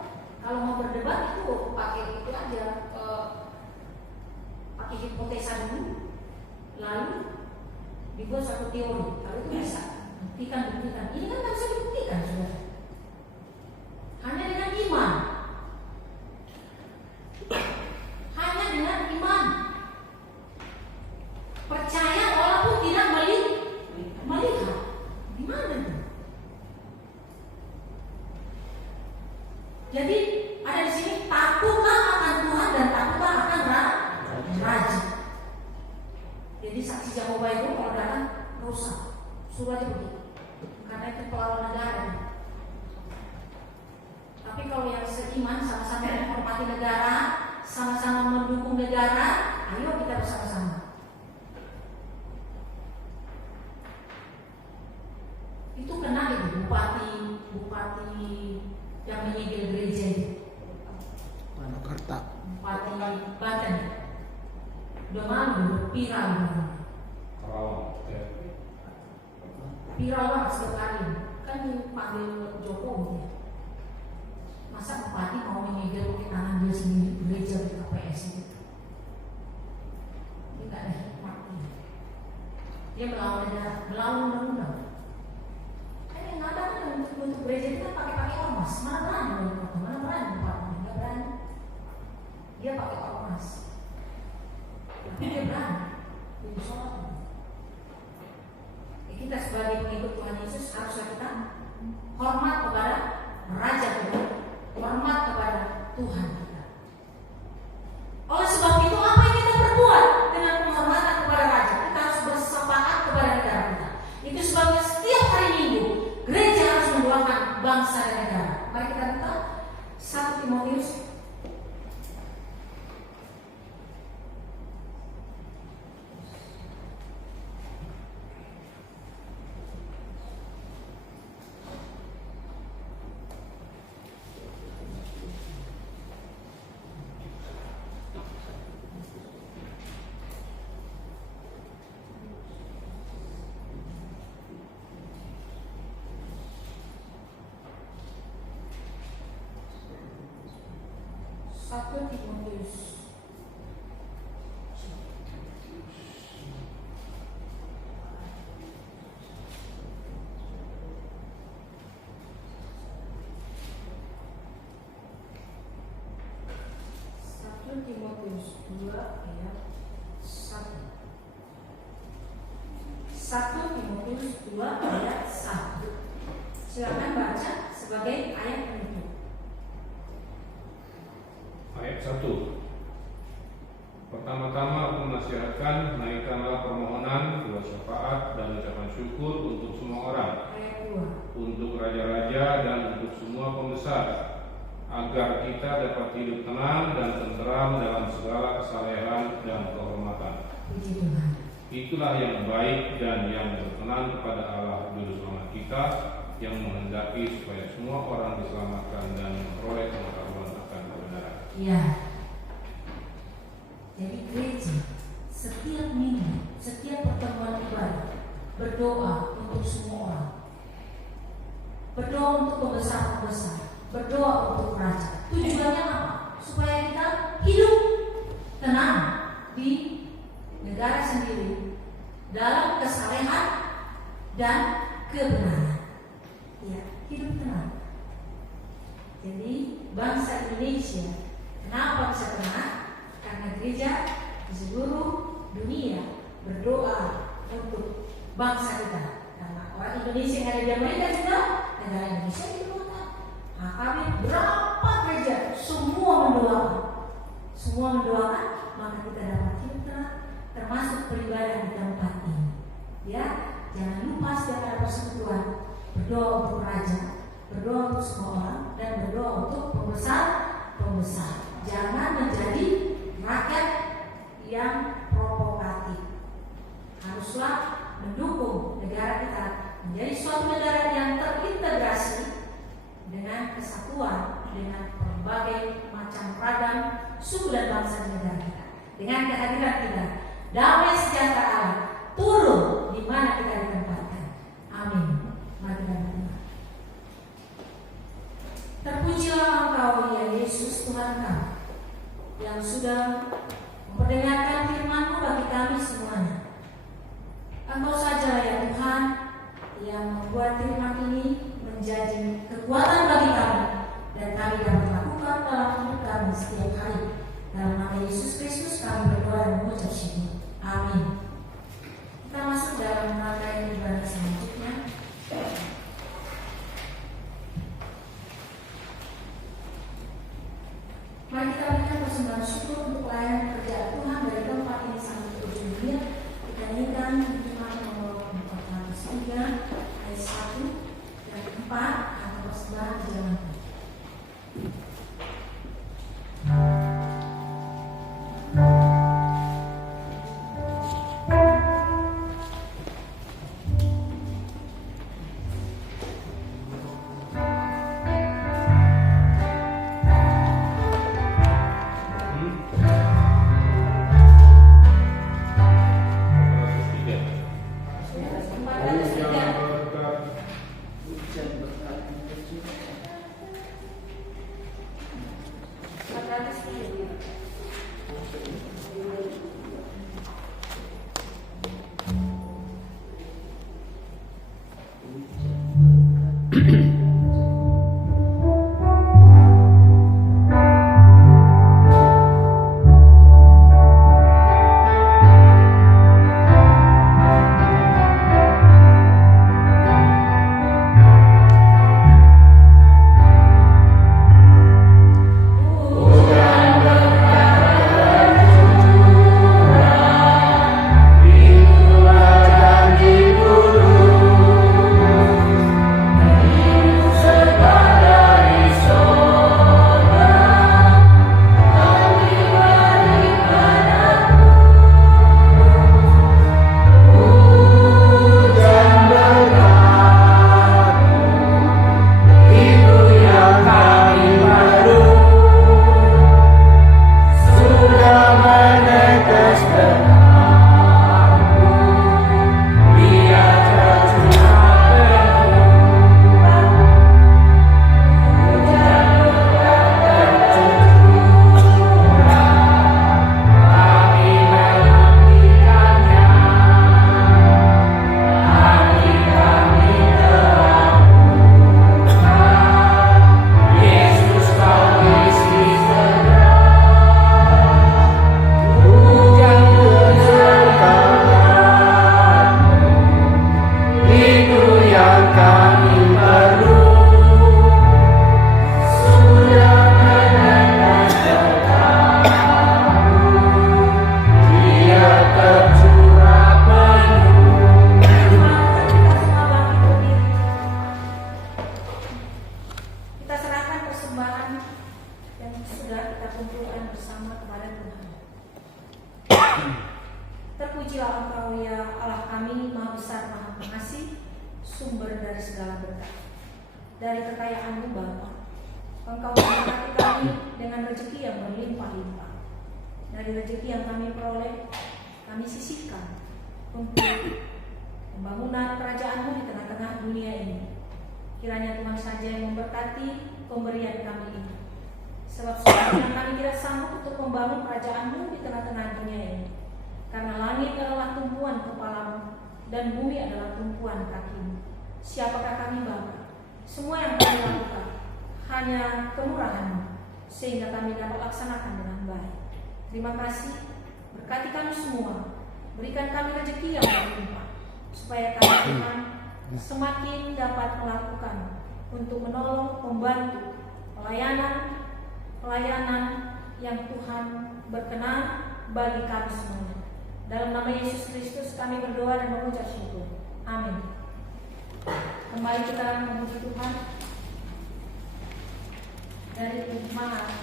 Kalau mau berdebat itu pakai itu aja, pakai hipotesa dulu, lalu dibuat satu teori. Kalau itu bisa buktikan. Ini kan nggak bisa dibuktikan, saudara. Hanya dengan iman. Hanya dengan iman. udah malu, viral. Viral banget setiap hari. Kan dipanggil Jokowi. Masa bupati mau menyegel pakai tangan dia sendiri gereja di KPS itu? Dia nggak ada hikmatnya. Dia melawan undang-undang. Kan yang ada kan untuk gereja itu kan pakai ormas. Mana berani nggak berani. Dia pakai ormas. Tapi dia berani. Dia sholat. Kita sebagai pengikut Tuhan Yesus haruslah kita hormat kepada Raja kita, hormat kepada Tuhan kita. Oleh sebab itu apa yang kita perbuat dengan penghormatan kepada Raja? Kita harus bersepakat kepada negara kita. Itu sebabnya setiap hari Minggu gereja harus mendoakan bangsa dan negara. Mari kita buka 1 Timotius . 1 Timotius . Timotius 2 ayat 1. 1 Timotius 2 ayat 1. Silakan baca sebagai ayat penutup. Ayat 1. Pertama-tama aku menasihatkan, naikkanlah permohonan, doa syafaat, dan ucapan syukur untuk semua orang, Ayat 2. untuk raja-raja dan untuk semua pembesar, agar kita dapat hidup tenang dan tenteram dalam segala kesalehan dan kehormatan. Puji Tuhan. Itulah yang baik dan yang berkenan kepada Allah Juru Selamat kita, yang menghendaki supaya semua orang diselamatkan dan memperoleh pengetahuan akan kebenaran. Ya. Jadi gereja setiap minggu, setiap pertemuan ibadah berdoa untuk semua orang. Berdoa untuk pembesar-pembesar, berdoa untuk raja. Tujuannya apa? Supaya kita hidup tenang di negara sendiri dalam kesalehan dan kebenaran. Ya, hidup tenang. Jadi bangsa Indonesia kenapa bisa tenang? Karena gereja di seluruh dunia berdoa untuk bangsa kita. Karena orang Indonesia yang ada di Amerika juga, negara Indonesia didoakan. Kami berapa gereja semua mendoakan, maka kita dapat hidup tenang, termasuk beribadah di tempat ini. Ya, jangan lupa setiap ada persekutuan berdoa untuk raja, berdoa untuk semua orang, dan berdoa untuk pembesar. Jangan menjadi rakyat yang provokatif. Haruslah mendukung negara kita menjadi suatu negara yang terintegrasi dengan kesatuan, dengan berbagai macam ragam suku dan bangsa di negara kita. Dengan kehadiran kita, damai sejahtera Allah turun di mana kita ditempatkan. Amin. Mari kita berdoa. Terpujilah Engkau ya Yesus Tuhan kami, yang sudah memperdengarkan firman-Mu bagi kami semuanya. Engkau saja ya Tuhan yang membuat firman ini menjadi kekuatan bagi kami, dan kami dapat lakukan dalam hidup kami setiap hari. Dalam nama Yesus Kristus kami berdoa dan mengucap syukur. Amin. Kita masuk dalam rangkaian ibadah selanjutnya. Mari kita berikan persembahan syukur untuk pelayanan pekerjaan Tuhan dari tempat ini sampai ke ujung dunia. Kita nyanyikan firman nomor 403 ayat 1 dan 4 atau persembahan di jalan. Terpujilah Engkau ya Allah kami, Maha Besar, Maha Pengasih, sumber dari segala berkat. Dari kekayaan-Mu Bapa, Engkau memberkati kami dengan rezeki yang berlimpah-limpah. Dari rezeki yang kami peroleh, kami sisihkan untuk pembangunan kerajaan-Mu di tengah-tengah dunia ini. Kiranya Tuhan saja yang memberkati pemberian kami ini. Sebab sebenarnya kami tidak sanggup untuk membangun kerajaan-Mu di tengah-tengah dunia ini. Karena langit adalah tumpuan kepala-Mu dan bumi adalah tumpuan kaki-Mu. Siapakah kami Bapa? Semua yang kami lakukan hanya kemurahan-Mu, sehingga kami dapat laksanakan dengan baik. Terima kasih, berkati kami semua, berikan kami rezeki yang berlimpah, supaya kami Tuhan semakin dapat melakukan untuk menolong, membantu pelayanan yang Tuhan berkenan bagi kami semuanya. Dalam nama Yesus Kristus kami berdoa dan mengucap syukur. Amin. Kembali kita memuji Tuhan dari Imamat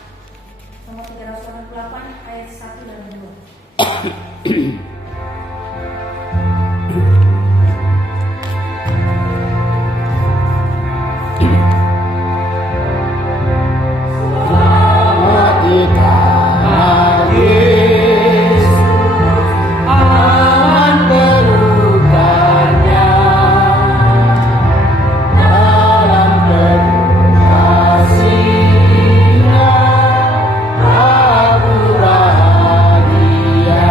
nomor 388 ayat 1 dan 2. Abu Rahadia.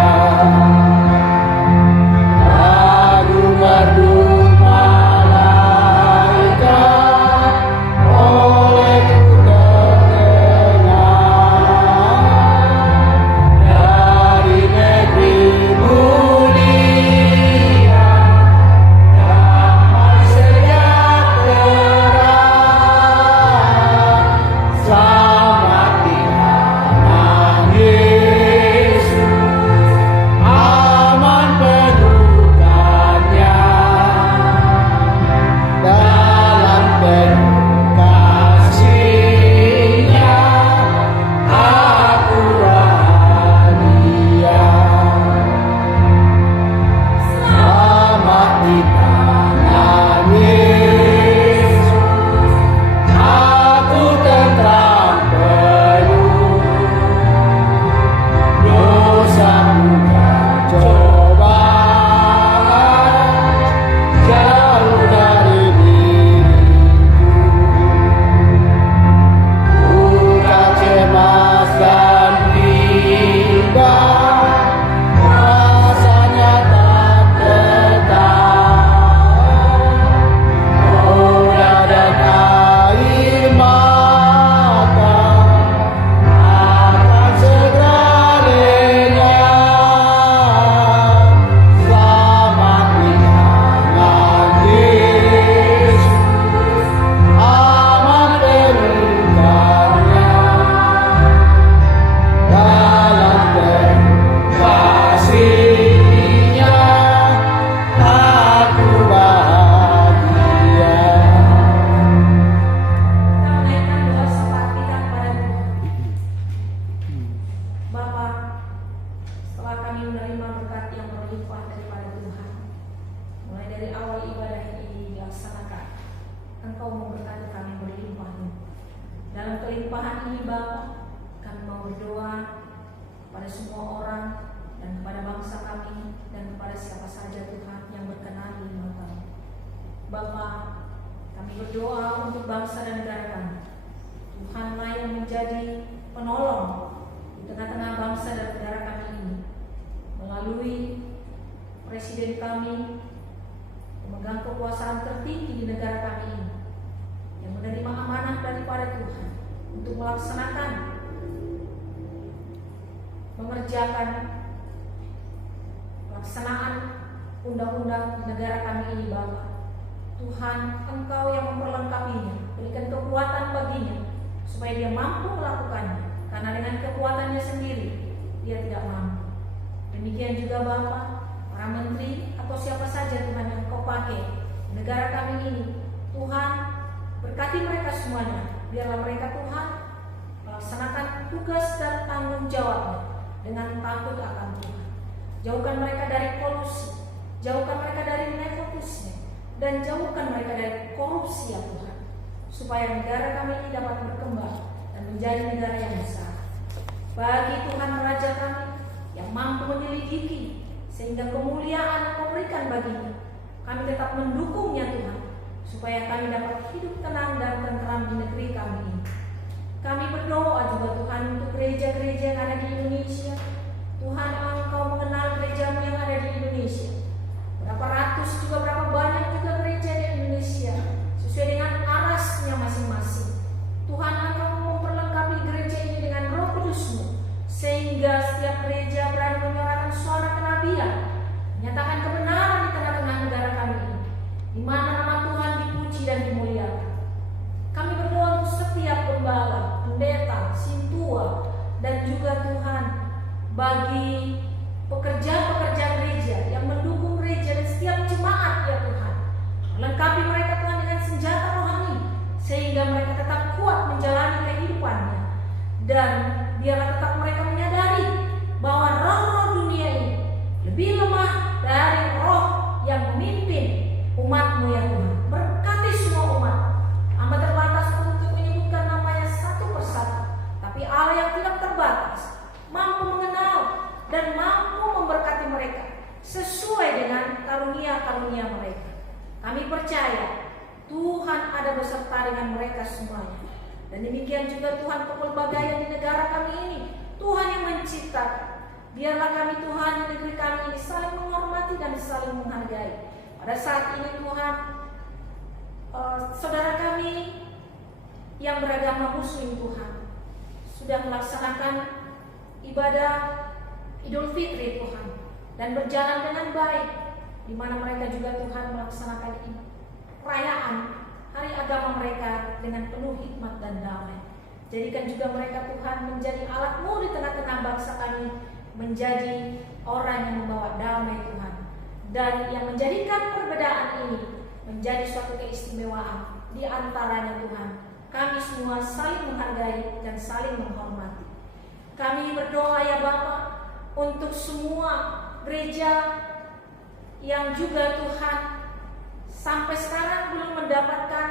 setelah kami menerima berkat yang berlimpah daripada Tuhan, mulai dari awal ibadah ini dilaksanakan, Engkau memberkati kami berlimpah. Dalam kelimpahan ini Bapa, kami mau berdoa kepada semua orang dan kepada bangsa kami dan kepada siapa saja Tuhan yang berkenan di mata-Mu. Bapa, kami berdoa untuk bangsa dan negara kami. Tuhanlah yang menjadi penolong di tengah-tengah bangsa dan negara kami ini, melalui presiden kami, pemegang kekuasaan tertinggi di negara kami ini, yang menerima amanah daripada Tuhan untuk mengerjakan pelaksanaan undang-undang di negara kami ini Bapa. Tuhan, Engkau yang memperlengkapinya, berikan kekuatan baginya supaya dia mampu melakukannya, karena dengan kekuatannya sendiri dia tidak mampu. Demikian juga Bapa, para menteri atau siapa saja Tuhan yang Kau pakai di negara kami ini, Tuhan berkati mereka semuanya. Biarlah mereka Tuhan melaksanakan tugas dan tanggung jawabnya dengan takut akan Tuhan. Jauhkan mereka dari kolusi, jauhkan mereka dari nepotisme, dan jauhkan mereka dari korupsi ya Tuhan, supaya negara kami ini dapat berkembang dan menjadi negara yang besar. Bagi Tuhan Raja kami yang mampu menyelidiki sehingga kemuliaan Engkau berikan baginya, kami tetap mendukungnya Tuhan, supaya kami dapat hidup tenang dan tentram di negeri kami ini. Kami berdoa juga Tuhan untuk gereja-gereja yang ada di Indonesia. Tuhan, Engkau mengenal gereja-Mu yang ada di Indonesia. Berapa ratus juga berapa banyak juga gereja di Indonesia, sesuai dengan arasnya masing-masing. Tuhan, Engkau memperlengkapi gereja ini dengan Roh Kudus-Mu, sehingga setiap gereja berani menyuarakan suara kenabian, menyatakan kebenaran di tengah-tengah negara kami ini, di mana nama Tuhan dipuji dan dimuliakan. Kami berdoa untuk setiap gembala, pendeta, sintua, dan juga Tuhan bagi pekerja-pekerja gereja yang mendukung gereja dan setiap jemaat ya Tuhan. Lengkapi mereka Tuhan dengan senjata rohani, sehingga mereka tetap kuat menjalani kehidupannya. Dan biarlah tetap mereka menyadari bahwa roh-roh dunia ini lebih lemah dari roh yang memimpin umat-Mu ya Tuhan. Berkati semua umat. Hamba terbatas untuk menyebutkan namanya satu persatu, tapi Allah yang tidak terbatas mampu mengenal dan mampu memberkati mereka sesuai dengan karunia-karunia mereka. Kami percaya Tuhan ada beserta dengan mereka semuanya. Dan demikian juga Tuhan kepelbagaian di negara kami ini, Tuhan yang menciptakan. Biarlah kami Tuhan di negeri kami ini saling menghormati dan saling menghargai. Pada saat ini Tuhan, saudara kami yang beragama Muslim Tuhan sudah melaksanakan ibadah Idul Fitri Tuhan dan berjalan dengan baik, di mana mereka juga Tuhan melaksanakan perayaan hari agama mereka dengan penuh hikmat dan damai. Jadikan juga mereka Tuhan menjadi alat-Mu di tengah-tengah bangsa kami, menjadi orang yang membawa damai Tuhan, dan yang menjadikan perbedaan ini menjadi suatu keistimewaan di antaranya Tuhan. Kami semua saling menghargai dan saling menghormati. Kami berdoa ya Bapa untuk semua gereja yang juga Tuhan sampai sekarang belum mendapatkan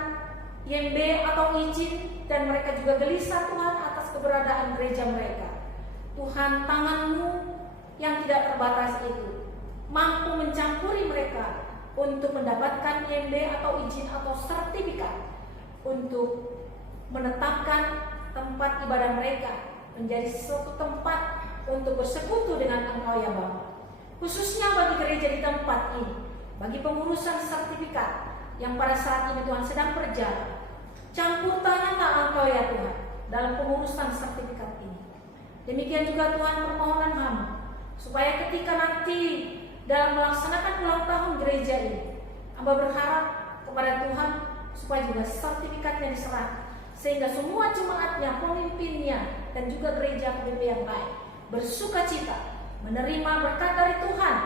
IMB atau izin, dan mereka juga gelisah Tuhan atas keberadaan gereja mereka. Tuhan, tangan-Mu yang tidak terbatas itu mampu mencampuri mereka untuk mendapatkan IMB atau izin atau sertifikat untuk menetapkan tempat ibadah mereka menjadi suatu tempat untuk bersekutu dengan Engkau ya Bapa. Khususnya bagi gereja di tempat ini, bagi pengurusan sertifikat yang pada saat ini Tuhan sedang berjalan, campur tanganlah Engkau ya Tuhan dalam pengurusan sertifikat ini. Demikian juga Tuhan permohonan hamba, supaya ketika nanti dalam melaksanakan ulang tahun gereja ini, hamba berharap kepada Tuhan supaya juga sertifikatnya diserahkan, sehingga semua jemaatnya, pemimpinnya, dan juga gereja-gereja yang lain bersuka cita menerima berkat dari Tuhan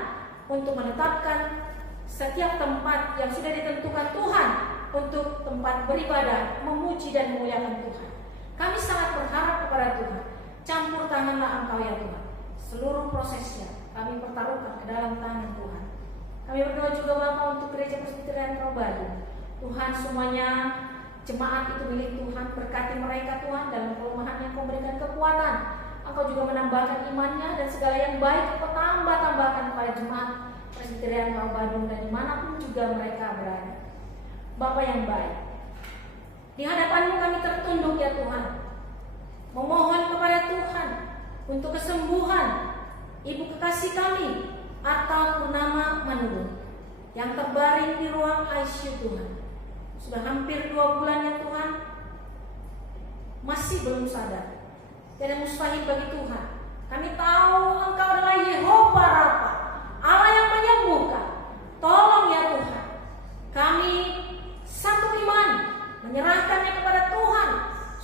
untuk menetapkan setiap tempat yang sudah ditentukan Tuhan untuk tempat beribadah, memuji dan memuliakan Tuhan. Kami sangat berharap kepada Tuhan, campur tanganlah Engkau ya Tuhan seluruh prosesnya, pertaruhkan ke dalam tangan Tuhan. Kami berdoa juga Bapa untuk Gereja Presbyterian Roh Badung. Tuhan, semuanya jemaat itu milik Tuhan, berkati mereka Tuhan dalam kelemahan yang Kau berikan kekuatan. Engkau juga menambahkan imannya dan segala yang baik Kau tambahkan kepada jemaat Presbyterian Roh Badung dan dimanapun juga mereka berada. Bapa yang baik, di hadapan-Mu kami tertunduk ya Tuhan, memohon kepada Tuhan untuk kesembuhan ibu kekasih kami Atta Purnama Manurung yang terbaring di ruang ICU Tuhan. Sudah hampir 2 bulan ya Tuhan, masih belum sadar. Tidak mustahil bagi Tuhan. Kami tahu Engkau adalah Yehova Rafa, Allah yang menyembuhkan. Tolong ya Tuhan, kami satu iman menyerahkannya kepada Tuhan,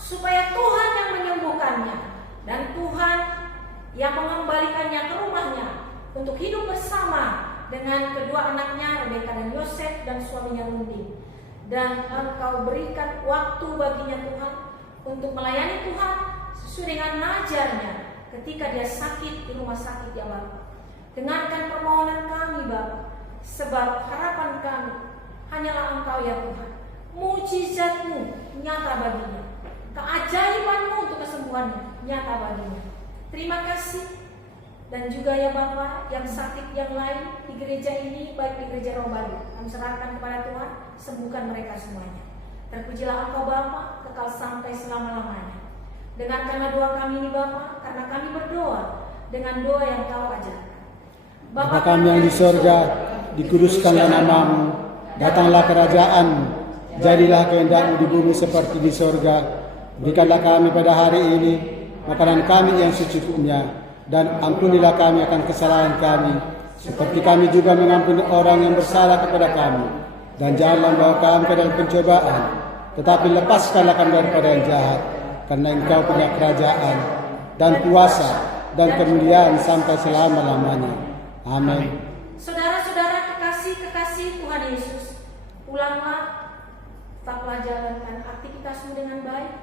supaya Tuhan yang menyembuhkannya dan Tuhan yang mengembalikannya ke rumahnya untuk hidup bersama dengan kedua anaknya Rebeka dan Yosef dan suaminya Rundi. Dan Engkau berikan waktu baginya Tuhan untuk melayani Tuhan sesuai dengan najarnya ketika dia sakit di rumah sakit ya Bapa. Dengarkan permohonan kami Bapa, sebab harapan kami hanyalah Engkau ya Tuhan. Mujizat-Mu nyata baginya, keajaiban-Mu untuk kesembuhannya nyata baginya. Terima kasih. Dan juga ya Bapa, yang sakit yang lain di gereja ini, baik di Gereja Roh Badung, kami serahkan kepada Tuhan, sembuhkan mereka semuanya. Terpujilah Engkau Bapa, kekal sampai selama-lamanya. Dengarkanlah doa kami ini Bapa, karena kami berdoa dengan doa yang Kau ajarkan. Bapa kami yang di sorga, dikuduskanlah nama-Mu, datanglah kerajaan-Mu, jadilah kehendak-Mu di bumi seperti di sorga. Berikanlah kami pada hari ini makanan kami yang secukupnya, dan ampunilah kami akan kesalahan kami, seperti kami juga mengampuni orang yang bersalah kepada kami. Dan janganlah membawa kami ke dalam pencobaan, tetapi lepaskanlah kami daripada yang jahat, karena Engkau punya kerajaan, dan kuasa, dan kemuliaan sampai selama-lamanya. Amin. Saudara-saudara kekasih Tuhan Yesus, pulanglah, tetaplah jalankan aktivitasmu dengan baik,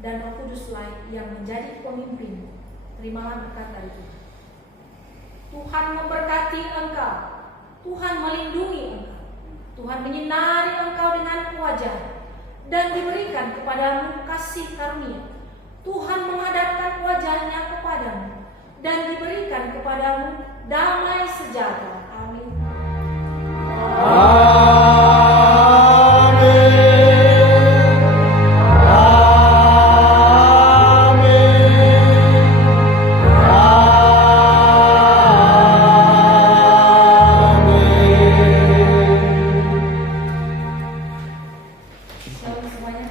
dan Roh Kuduslah yang menjadi pemimpinmu. Terimalah berkat dari Tuhan. Tuhan memberkati engkau, Tuhan melindungi engkau, Tuhan menyinari engkau dengan wajah, dan diberikan kepadamu kasih karunia. Tuhan menghadapkan wajahnya kepadamu, dan diberikan kepadamu damai sejahtera. Amin. Shalom semuanya.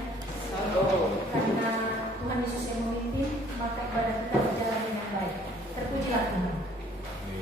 Karena Tuhan Yesus yang memimpin,